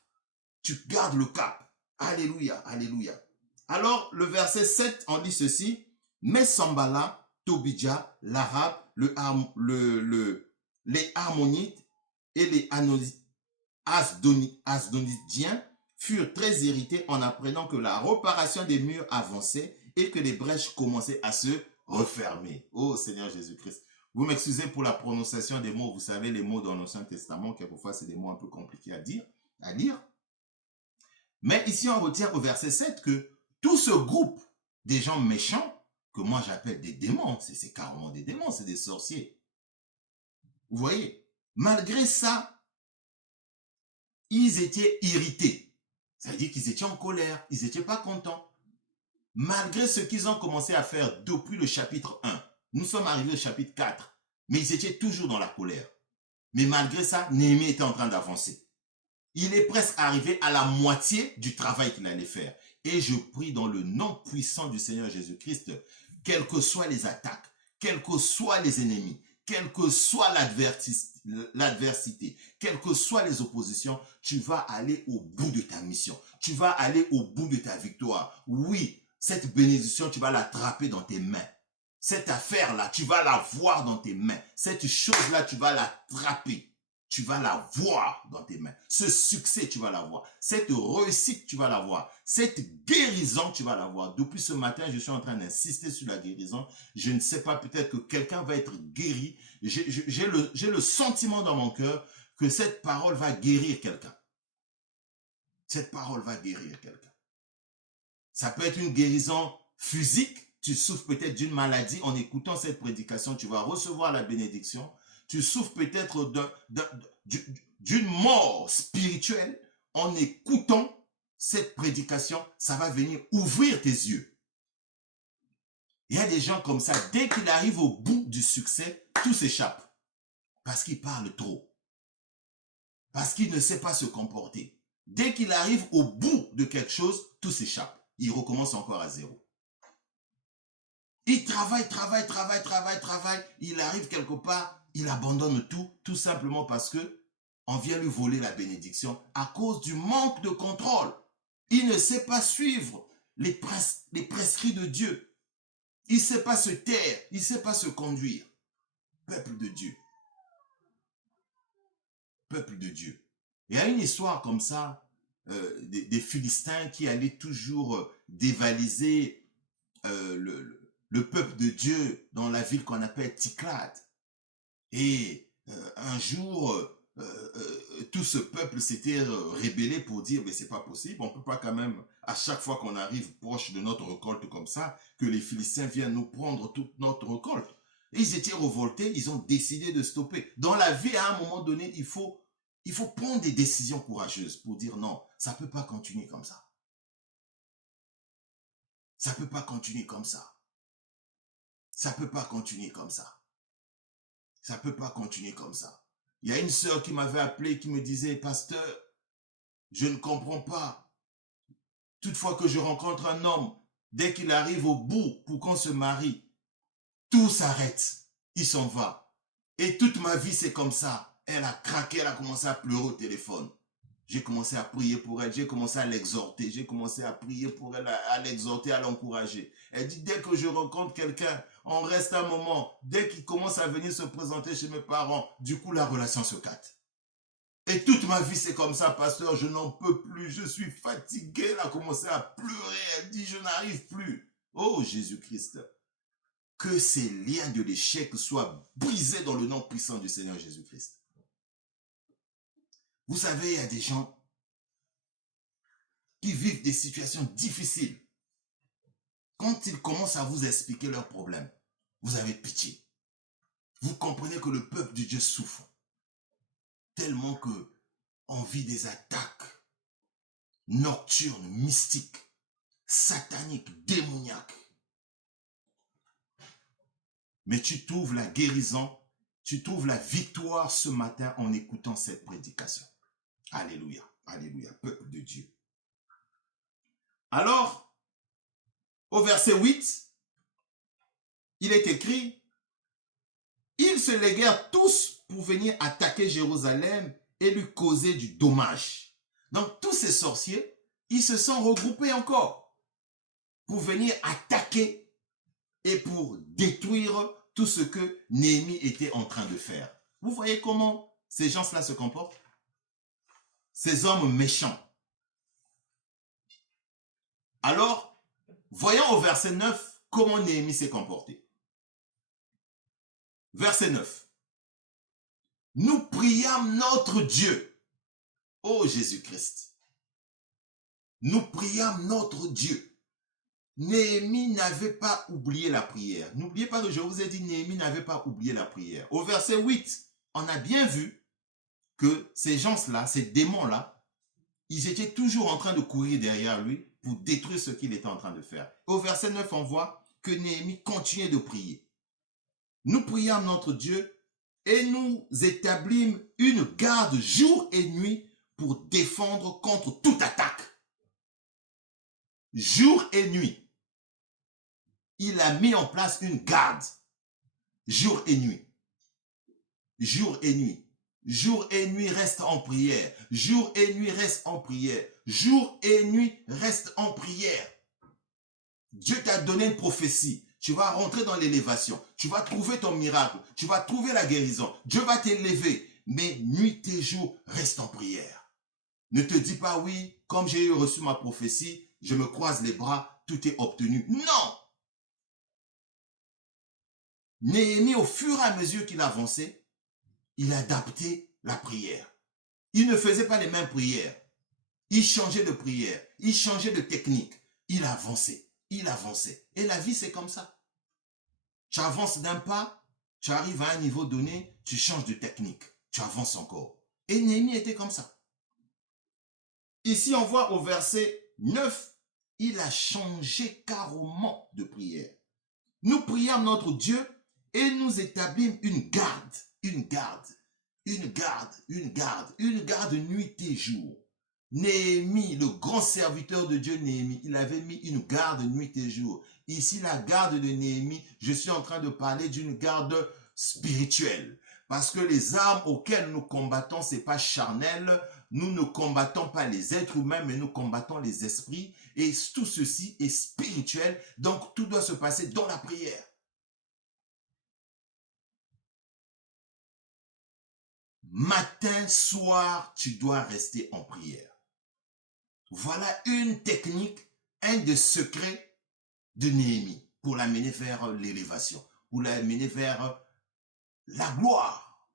Tu gardes le cap. Alléluia, alléluia. Alors, le verset 7, on dit ceci. Mais Sambala, Tobidja, l'Arabe, les Harmonites et les Asdonidiens furent très irrités en apprenant que la réparation des murs avançait et que les brèches commençaient à se refermer. Oh Seigneur Jésus-Christ. Vous m'excusez pour la prononciation des mots. Vous savez, les mots dans l'Ancien Testament, quelquefois, c'est des mots un peu compliqués à dire, à lire. Mais ici, on retient au verset 7 que tout ce groupe des gens méchants, que moi j'appelle des démons, c'est carrément des démons, c'est des sorciers. Vous voyez, malgré ça, ils étaient irrités. Ça veut dire qu'ils étaient en colère, ils n'étaient pas contents. Malgré ce qu'ils ont commencé à faire depuis le chapitre 1, nous sommes arrivés au chapitre 4, mais ils étaient toujours dans la colère. Mais malgré ça, Néhémie était en train d'avancer. Il est presque arrivé à la moitié du travail qu'il allait faire. Et je prie dans le nom puissant du Seigneur Jésus-Christ, quelles que soient les attaques, quels que soient les ennemis, quelle que soit l'adversité, quelles que soient les oppositions, tu vas aller au bout de ta mission. Tu vas aller au bout de ta victoire. Oui, cette bénédiction, tu vas l'attraper dans tes mains. Cette affaire-là, tu vas la voir dans tes mains. Cette chose-là, tu vas l'attraper. Tu vas la voir dans tes mains. Ce succès, tu vas la voir. Cette réussite, tu vas la voir. Cette guérison, tu vas la voir. Depuis ce matin, je suis en train d'insister sur la guérison. Je ne sais pas, peut-être que quelqu'un va être guéri. J'ai le sentiment dans mon cœur que cette parole va guérir quelqu'un. Cette parole va guérir quelqu'un. Ça peut être une guérison physique. Tu souffres peut-être d'une maladie. En écoutant cette prédication, tu vas recevoir la bénédiction. Tu souffres peut-être d'une mort spirituelle. En écoutant cette prédication, ça va venir ouvrir tes yeux. Il y a des gens comme ça, dès qu'il arrive au bout du succès, tout s'échappe. Parce qu'il parle trop. Parce qu'il ne sait pas se comporter. Dès qu'il arrive au bout de quelque chose, tout s'échappe. Il recommence encore à zéro. Il travaille. Il arrive quelque part, il abandonne tout simplement parce que on vient lui voler la bénédiction à cause du manque de contrôle. Il ne sait pas suivre les prescrits de Dieu. Il ne sait pas se taire, il ne sait pas se conduire. Peuple de Dieu. Peuple de Dieu. Il y a une histoire comme ça, des Philistins qui allaient toujours dévaliser le peuple de Dieu dans la ville qu'on appelle Tiklat. Et un jour, tout ce peuple s'était rébellé pour dire, mais c'est pas possible, on peut pas quand même, à chaque fois qu'on arrive proche de notre récolte comme ça, que les Philistins viennent nous prendre toute notre récolte. Et ils étaient révoltés, ils ont décidé de stopper. Dans la vie, à un moment donné, il faut prendre des décisions courageuses pour dire non, ça peut pas continuer comme ça. Ça peut pas continuer comme ça. Ça peut pas continuer comme ça. Ça peut pas continuer comme ça. Il y a une sœur qui m'avait appelé, qui me disait, pasteur, je ne comprends pas. Toutefois que je rencontre un homme, dès qu'il arrive au bout pour qu'on se marie, tout s'arrête. Il s'en va. Et toute ma vie, c'est comme ça. Elle a craqué, elle a commencé à pleurer au téléphone. J'ai commencé à prier pour elle, j'ai commencé à l'exhorter, j'ai commencé à prier pour elle, à l'exhorter, à l'encourager. Elle dit, dès que je rencontre quelqu'un, on reste un moment, dès qu'il commence à venir se présenter chez mes parents, du coup la relation se casse. Et toute ma vie c'est comme ça, pasteur, je n'en peux plus, je suis fatigué, elle a commencé à pleurer, elle dit, je n'arrive plus. Oh Jésus-Christ, que ces liens de l'échec soient brisés dans le nom puissant du Seigneur Jésus-Christ. Vous savez, il y a des gens qui vivent des situations difficiles. Quand ils commencent à vous expliquer leurs problèmes, vous avez pitié. Vous comprenez que le peuple de Dieu souffre. Tellement que on vit des attaques nocturnes, mystiques, sataniques, démoniaques. Mais tu trouves la guérison, tu trouves la victoire ce matin en écoutant cette prédication. Alléluia, alléluia, peuple de Dieu. Alors, au verset 8, il est écrit, ils se léguèrent tous pour venir attaquer Jérusalem et lui causer du dommage. Donc, tous ces sorciers, ils se sont regroupés encore pour venir attaquer et pour détruire tout ce que Néhémie était en train de faire. Vous voyez comment ces gens-là se comportent? Ces hommes méchants. Alors, voyons au verset 9 comment Néhémie s'est comporté. Verset 9. Nous priâmes notre Dieu. Ô Jésus-Christ. Nous priâmes notre Dieu. Néhémie n'avait pas oublié la prière. N'oubliez pas que je vous ai dit, Néhémie n'avait pas oublié la prière. Au verset 8, on a bien vu que ces gens-là, ces démons-là, ils étaient toujours en train de courir derrière lui pour détruire ce qu'il était en train de faire. Au verset 9, on voit que Néhémie continuait de prier. Nous priâmes notre Dieu et nous établîmes une garde jour et nuit pour défendre contre toute attaque. Jour et nuit. Il a mis en place une garde. Jour et nuit. Jour et nuit. Jour et nuit reste en prière. Jour et nuit reste en prière. Jour et nuit reste en prière. Dieu t'a donné une prophétie. Tu vas rentrer dans l'élévation. Tu vas trouver ton miracle. Tu vas trouver la guérison. Dieu va t'élever. Mais nuit et jour reste en prière. Ne te dis pas oui, comme j'ai reçu ma prophétie, je me croise les bras, tout est obtenu. Non! Néhémie, au fur et à mesure qu'il avançait, il adaptait la prière. Il ne faisait pas les mêmes prières. Il changeait de prière. Il changeait de technique. Il avançait. Il avançait. Et la vie, c'est comme ça. Tu avances d'un pas, tu arrives à un niveau donné, tu changes de technique. Tu avances encore. Et Néhémie était comme ça. Ici, on voit au verset 9, il a changé carrément de prière. Nous priâmes notre Dieu et nous établîmes une garde nuit et jour. Néhémie, le grand serviteur de Dieu Néhémie, il avait mis une garde nuit et jour. Ici, la garde de Néhémie, je suis en train de parler d'une garde spirituelle. Parce que les armes auxquelles nous combattons, ce n'est pas charnel. Nous ne combattons pas les êtres humains, mais nous combattons les esprits. Et tout ceci est spirituel. Donc, tout doit se passer dans la prière. Matin, soir, tu dois rester en prière. Voilà une technique, un des secrets de Néhémie pour l'amener vers l'élévation, pour l'amener vers la gloire.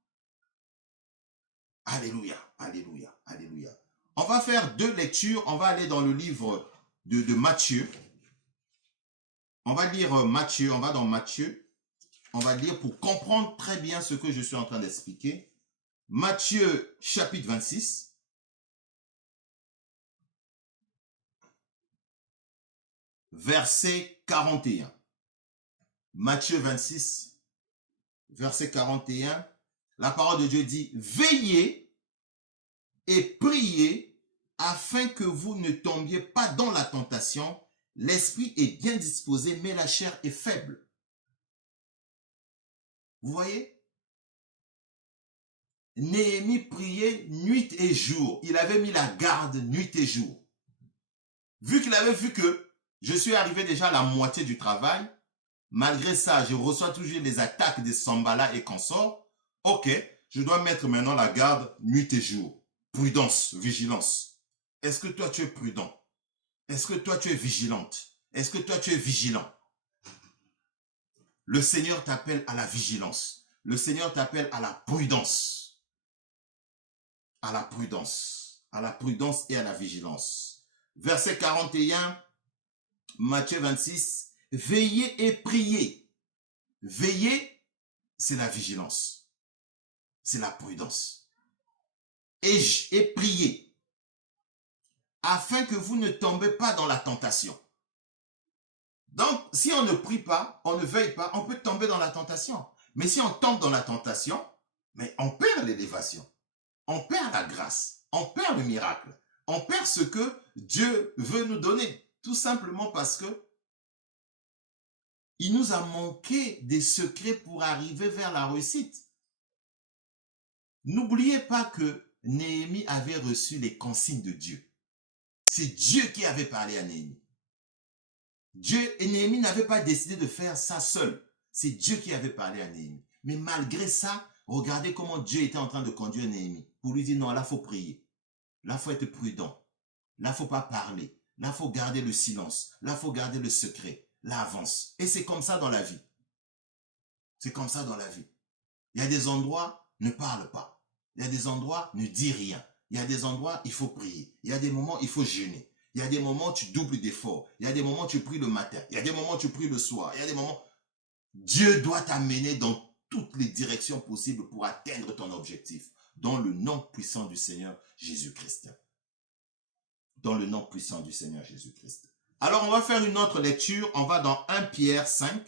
Alléluia, alléluia, alléluia. On va faire 2 lectures. On va aller dans le livre de Matthieu. On va lire Matthieu, on va dans Matthieu. On va lire pour comprendre très bien ce que je suis en train d'expliquer. Matthieu chapitre 26. Verset 41. Matthieu 26, verset 41. La parole de Dieu dit, veillez et priez afin que vous ne tombiez pas dans la tentation. L'esprit est bien disposé, mais la chair est faible. Vous voyez? Néhémie priait nuit et jour. Il avait mis la garde nuit et jour. Vu qu'il avait vu que je suis arrivé déjà à la moitié du travail, malgré ça, je reçois toujours les attaques des Sambala et consorts. Ok, je dois mettre maintenant la garde nuit et jour. Prudence, vigilance. Est-ce que toi tu es prudent? Est-ce que toi tu es vigilante? Est-ce que toi tu es vigilant? Le Seigneur t'appelle à la vigilance. Le Seigneur t'appelle à la prudence. À la prudence et à la vigilance. Verset 41, Matthieu 26, veillez et priez. Veillez, c'est la vigilance. C'est la prudence. Et priez, afin que vous ne tombez pas dans la tentation. Donc, si on ne prie pas, on ne veille pas, on peut tomber dans la tentation. Mais si on tombe dans la tentation, mais on perd l'élévation. On perd la grâce, on perd le miracle, on perd ce que Dieu veut nous donner. Tout simplement parce que il nous a manqué des secrets pour arriver vers la réussite. N'oubliez pas que Néhémie avait reçu les consignes de Dieu. C'est Dieu qui avait parlé à Néhémie. Néhémie n'avait pas décidé de faire ça seul. C'est Dieu qui avait parlé à Néhémie. Mais malgré ça, regardez comment Dieu était en train de conduire Néhémie. Pour lui dire non, là, il faut prier. Là, il faut être prudent. Là, il ne faut pas parler. Là, il faut garder le silence. Là, il faut garder le secret. Là, avance. Et c'est comme ça dans la vie. C'est comme ça dans la vie. Il y a des endroits, ne parle pas. Il y a des endroits, ne dis rien. Il y a des endroits, il faut prier. Il y a des moments, il faut jeûner. Il y a des moments, tu doubles d'efforts. Il y a des moments, tu pries le matin. Il y a des moments, tu pries le soir. Il y a des moments... Dieu doit t'amener dans toutes les directions possibles pour atteindre ton objectif. Dans le nom puissant du Seigneur Jésus-Christ. Dans le nom puissant du Seigneur Jésus-Christ. Alors, on va faire une autre lecture. On va dans 1 Pierre 5.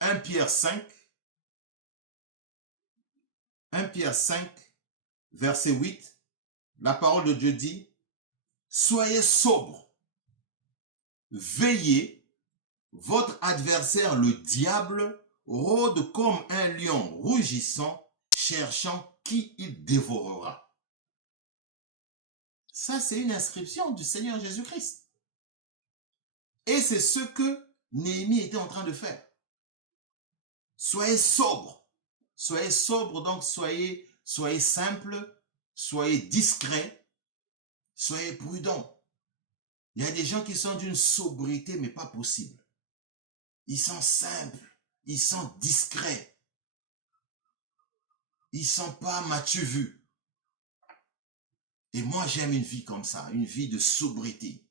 1 Pierre 5. 1 Pierre 5, verset 8. La parole de Dieu dit, « Soyez sobres, veillez, votre adversaire le diable rôde comme un lion rougissant, cherchant qui il dévorera. » Ça, c'est une inscription du Seigneur Jésus-Christ. Et c'est ce que Néhémie était en train de faire. Soyez sobres. Soyez sobres, donc soyez simples, soyez discrets, soyez prudents. Il y a des gens qui sont d'une sobriété, mais pas possible. Ils sont simples, ils sont discrets. Ils ne sont pas m'as-tu vu. Et moi, j'aime une vie comme ça, une vie de sobriété,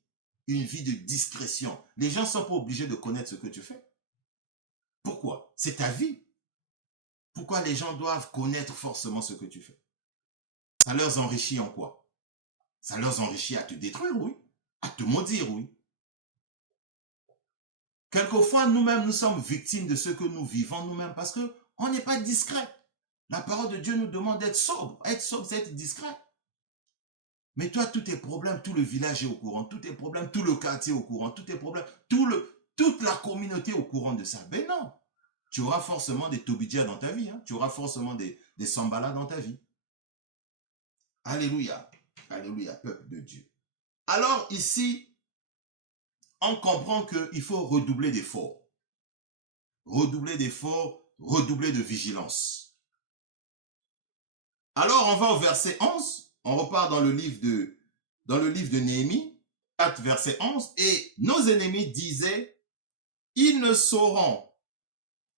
une vie de discrétion. Les gens ne sont pas obligés de connaître ce que tu fais. Pourquoi? C'est ta vie. Pourquoi les gens doivent connaître forcément ce que tu fais? Ça leur enrichit en quoi? Ça leur enrichit à te détruire, oui. À te maudire, oui. Quelquefois, nous-mêmes, nous sommes victimes de ce que nous vivons nous-mêmes parce qu'on n'est pas discret. La parole de Dieu nous demande d'être sobre. Être sobre, c'est être discret. Mais toi, tous tes problèmes, tout le village est au courant. Tous tes problèmes, tout le quartier est au courant. Tous tes problèmes, toute la communauté est au courant de ça. Ben non. Tu auras forcément des Tobidja dans ta vie. Hein? Tu auras forcément des Sambala dans ta vie. Alléluia. Alléluia, peuple de Dieu. Alors ici, on comprend qu'il faut redoubler d'efforts. Redoubler d'efforts, redoubler de vigilance. Alors on va au verset 11. On repart dans le livre de Néhémie, 4 verset 11. Et nos ennemis disaient, ils ne sauront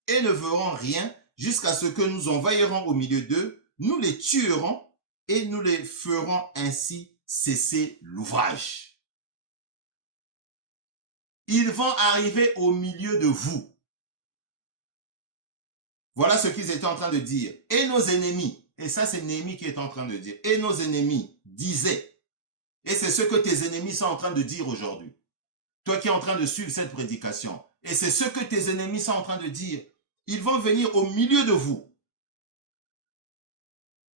et ne verront rien jusqu'à ce que nous envahirons au milieu d'eux, nous les tuerons et nous les ferons ainsi cesser l'ouvrage. Ils vont arriver au milieu de vous. Voilà ce qu'ils étaient en train de dire. Et nos ennemis, et ça c'est Néhémie qui est en train de dire, et nos ennemis disaient, et c'est ce que tes ennemis sont en train de dire aujourd'hui. Toi qui es en train de suivre cette prédication, et c'est ce que tes ennemis sont en train de dire. Ils vont venir au milieu de vous.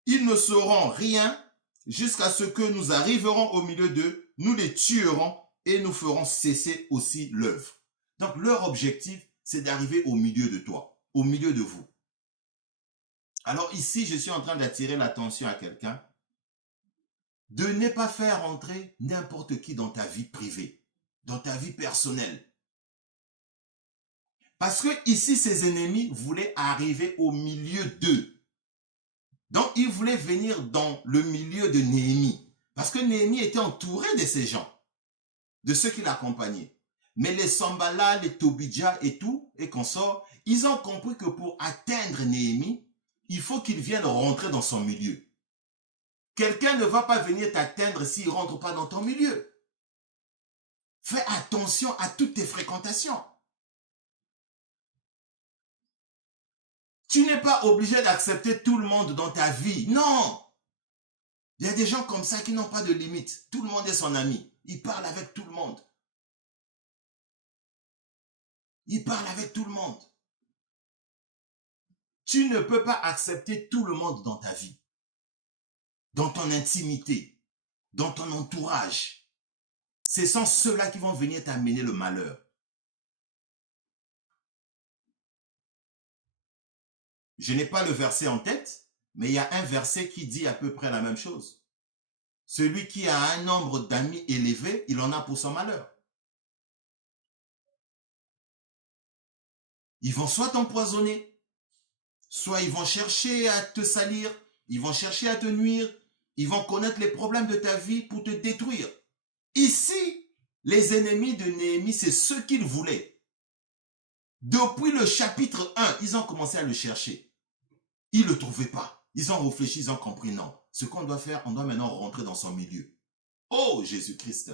Ils ne sauront rien jusqu'à ce que nous arriverons au milieu d'eux, nous les tuerons et nous ferons cesser aussi l'œuvre. Donc leur objectif, c'est d'arriver au milieu de toi, au milieu de vous. Alors ici, je suis en train d'attirer l'attention à quelqu'un de ne pas faire entrer n'importe qui dans ta vie privée, dans ta vie personnelle. Parce que ici, ses ennemis voulaient arriver au milieu d'eux. Donc, ils voulaient venir dans le milieu de Néhémie. Parce que Néhémie était entouré de ces gens, de ceux qui l'accompagnaient. Mais les Sambala, les Tobidja et tout, et consorts, ils ont compris que pour atteindre Néhémie, il faut qu'il vienne rentrer dans son milieu. Quelqu'un ne va pas venir t'atteindre s'il ne rentre pas dans ton milieu. Fais attention à toutes tes fréquentations. Tu n'es pas obligé d'accepter tout le monde dans ta vie. Non! Il y a des gens comme ça qui n'ont pas de limite. Tout le monde est son ami. Il parle avec tout le monde. Il parle avec tout le monde. Tu ne peux pas accepter tout le monde dans ta vie. Dans ton intimité. Dans ton entourage. Ce sont ceux-là qui vont venir t'amener le malheur. Je n'ai pas le verset en tête, mais il y a un verset qui dit à peu près la même chose. Celui qui a un nombre d'amis élevé, il en a pour son malheur. Ils vont soit t'empoisonner, soit ils vont chercher à te salir, ils vont chercher à te nuire, ils vont connaître les problèmes de ta vie pour te détruire. Ici, les ennemis de Néhémie, c'est ce qu'ils voulaient. Depuis le chapitre 1, ils ont commencé à le chercher. Ils ne le trouvaient pas. Ils ont réfléchi, ils ont compris, non. Ce qu'on doit faire, on doit maintenant rentrer dans son milieu. Oh Jésus-Christ.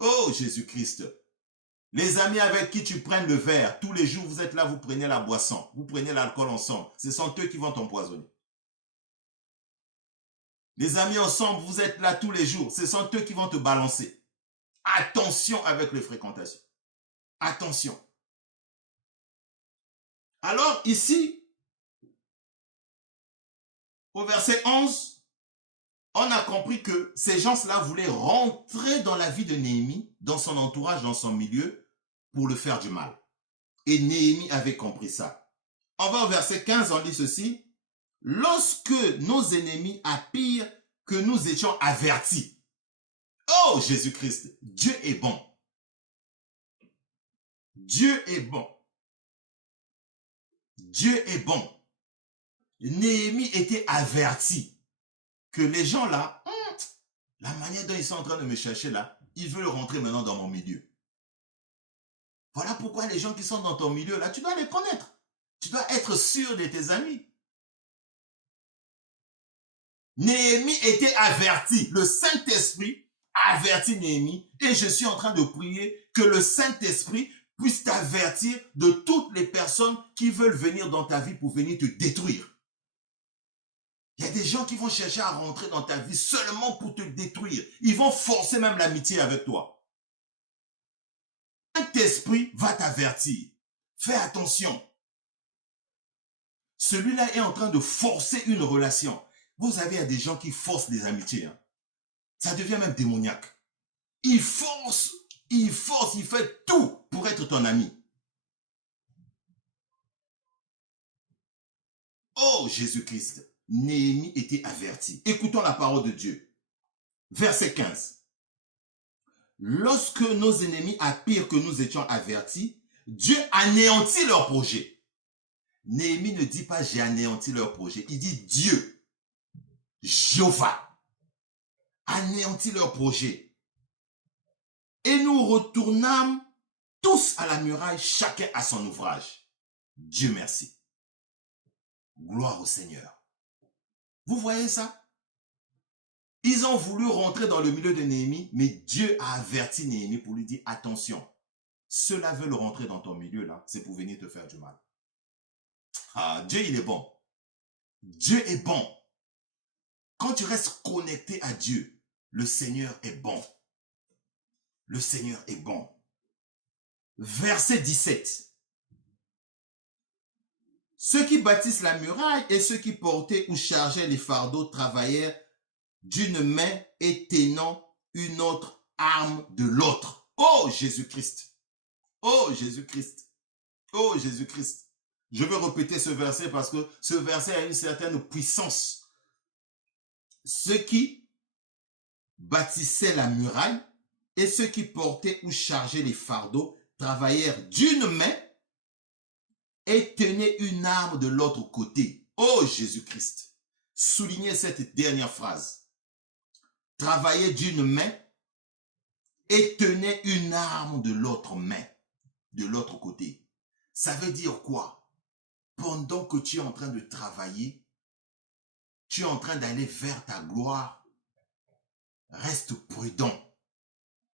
Oh Jésus-Christ. Les amis avec qui tu prennes le verre, tous les jours vous êtes là, vous prenez la boisson, vous prenez l'alcool ensemble. Ce sont eux qui vont t'empoisonner. Les amis ensemble, vous êtes là tous les jours, ce sont eux qui vont te balancer. Attention avec les fréquentations. Attention. Alors ici, au verset 11, on a compris que ces gens-là voulaient rentrer dans la vie de Néhémie, dans son entourage, dans son milieu, pour le faire du mal. Et Néhémie avait compris ça. On va au verset 15, on lit ceci. Lorsque nos ennemis apprirent que nous étions avertis. Oh Jésus-Christ, Dieu est bon. Dieu est bon. Dieu est bon. Néhémie était averti que les gens là, la manière dont ils sont en train de me chercher là, ils veulent rentrer maintenant dans mon milieu. Voilà pourquoi les gens qui sont dans ton milieu là, tu dois les connaître. Tu dois être sûr de tes amis. Néhémie était averti. Le Saint-Esprit a averti Néhémie. Et je suis en train de prier que le Saint-Esprit puisse t'avertir de toutes les personnes qui veulent venir dans ta vie pour venir te détruire. Il y a des gens qui vont chercher à rentrer dans ta vie seulement pour te détruire. Ils vont forcer même l'amitié avec toi. Le Saint-Esprit va t'avertir. Fais attention. Celui-là est en train de forcer une relation. Vous savez, des gens qui forcent des amitiés. Hein. Ça devient même démoniaque. Il force, il fait tout pour être ton ami. Oh Jésus-Christ, Néhémie était averti. Écoutons la parole de Dieu. Verset 15. Lorsque nos ennemis apprirent que nous étions avertis, Dieu anéantit leur projet. Néhémie ne dit pas j'ai anéanti leur projet. Il dit Dieu. Jéhovah anéantit leur projet. Et nous retournâmes tous à la muraille, chacun à son ouvrage. Dieu merci. Gloire au Seigneur. Vous voyez ça? Ils ont voulu rentrer dans le milieu de Néhémie, mais Dieu a averti Néhémie pour lui dire attention, ceux-là veulent rentrer dans ton milieu là, c'est pour venir te faire du mal. Ah, Dieu il est bon. Dieu est bon. Quand tu restes connecté à Dieu, le Seigneur est bon. Le Seigneur est bon. Verset 17. Ceux qui bâtissent la muraille et ceux qui portaient ou chargeaient les fardeaux travaillèrent d'une main et tenant une autre arme de l'autre. Oh Jésus-Christ! Oh Jésus-Christ! Oh Jésus-Christ! Je veux répéter ce verset parce que ce verset a une certaine puissance. Ceux qui bâtissaient la muraille et ceux qui portaient ou chargeaient les fardeaux travaillèrent d'une main et tenaient une arme de l'autre côté. Oh Jésus-Christ! Soulignez cette dernière phrase. Travaillaient d'une main et tenaient une arme de l'autre main, de l'autre côté. Ça veut dire quoi? Pendant que tu es en train de travailler, tu es en train d'aller vers ta gloire, reste prudent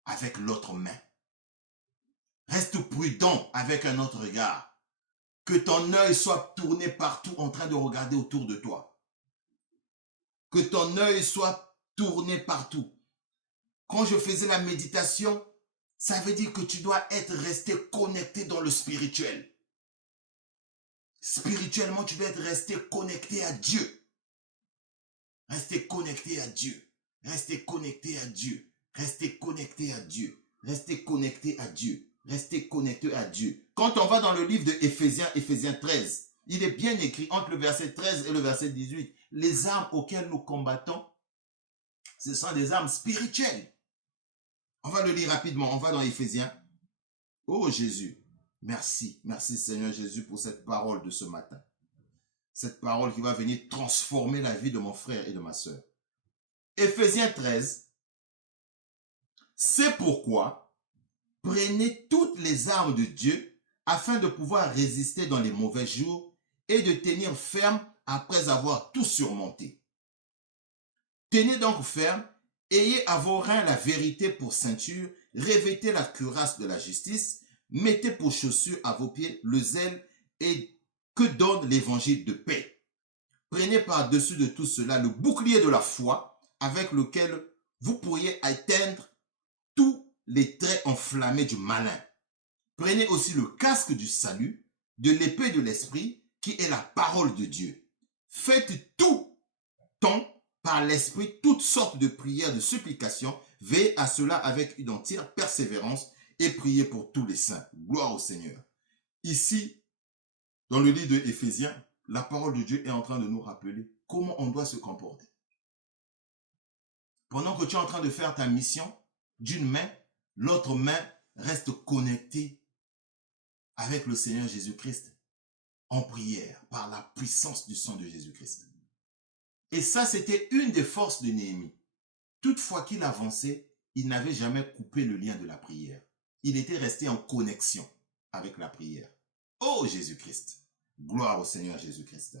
avec l'autre main. Reste prudent avec un autre regard. Que ton œil soit tourné partout en train de regarder autour de toi. Que ton œil soit tourné partout. Quand je faisais la méditation, ça veut dire que tu dois être resté connecté dans le spirituel. Spirituellement, tu dois être resté connecté à Dieu. Restez connecté à Dieu. Restez connecté à Dieu. Restez connecté à Dieu. Restez connecté à Dieu. Restez connecté à Dieu. Quand on va dans le livre de Éphésiens 13, il est bien écrit entre le verset 13 et le verset 18. Les armes auxquelles nous combattons, ce sont des armes spirituelles. On va le lire rapidement. On va dans Éphésiens. Oh Jésus, merci. Merci Seigneur Jésus pour cette parole de ce matin. Cette parole qui va venir transformer la vie de mon frère et de ma sœur. Éphésiens 13. C'est pourquoi prenez toutes les armes de Dieu afin de pouvoir résister dans les mauvais jours et de tenir ferme après avoir tout surmonté. Tenez donc ferme, ayez à vos reins la vérité pour ceinture, revêtez la cuirasse de la justice, mettez pour chaussure à vos pieds le zèle et que donne l'évangile de paix. Prenez par-dessus de tout cela le bouclier de la foi avec lequel vous pourriez atteindre tous les traits enflammés du malin. Prenez aussi le casque du salut, de l'épée de l'esprit qui est la parole de Dieu. Faites tout temps par l'esprit toutes sortes de prières, de supplications. Veillez à cela avec une entière persévérance et priez pour tous les saints. Gloire au Seigneur. Ici, dans le livre de Éphésiens, la parole de Dieu est en train de nous rappeler comment on doit se comporter. Pendant que tu es en train de faire ta mission, d'une main, l'autre main reste connectée avec le Seigneur Jésus-Christ en prière par la puissance du sang de Jésus-Christ. Et ça, c'était une des forces de Néhémie. Toutefois qu'il avançait, il n'avait jamais coupé le lien de la prière. Il était resté en connexion avec la prière. Oh Jésus-Christ! Gloire au Seigneur Jésus-Christ.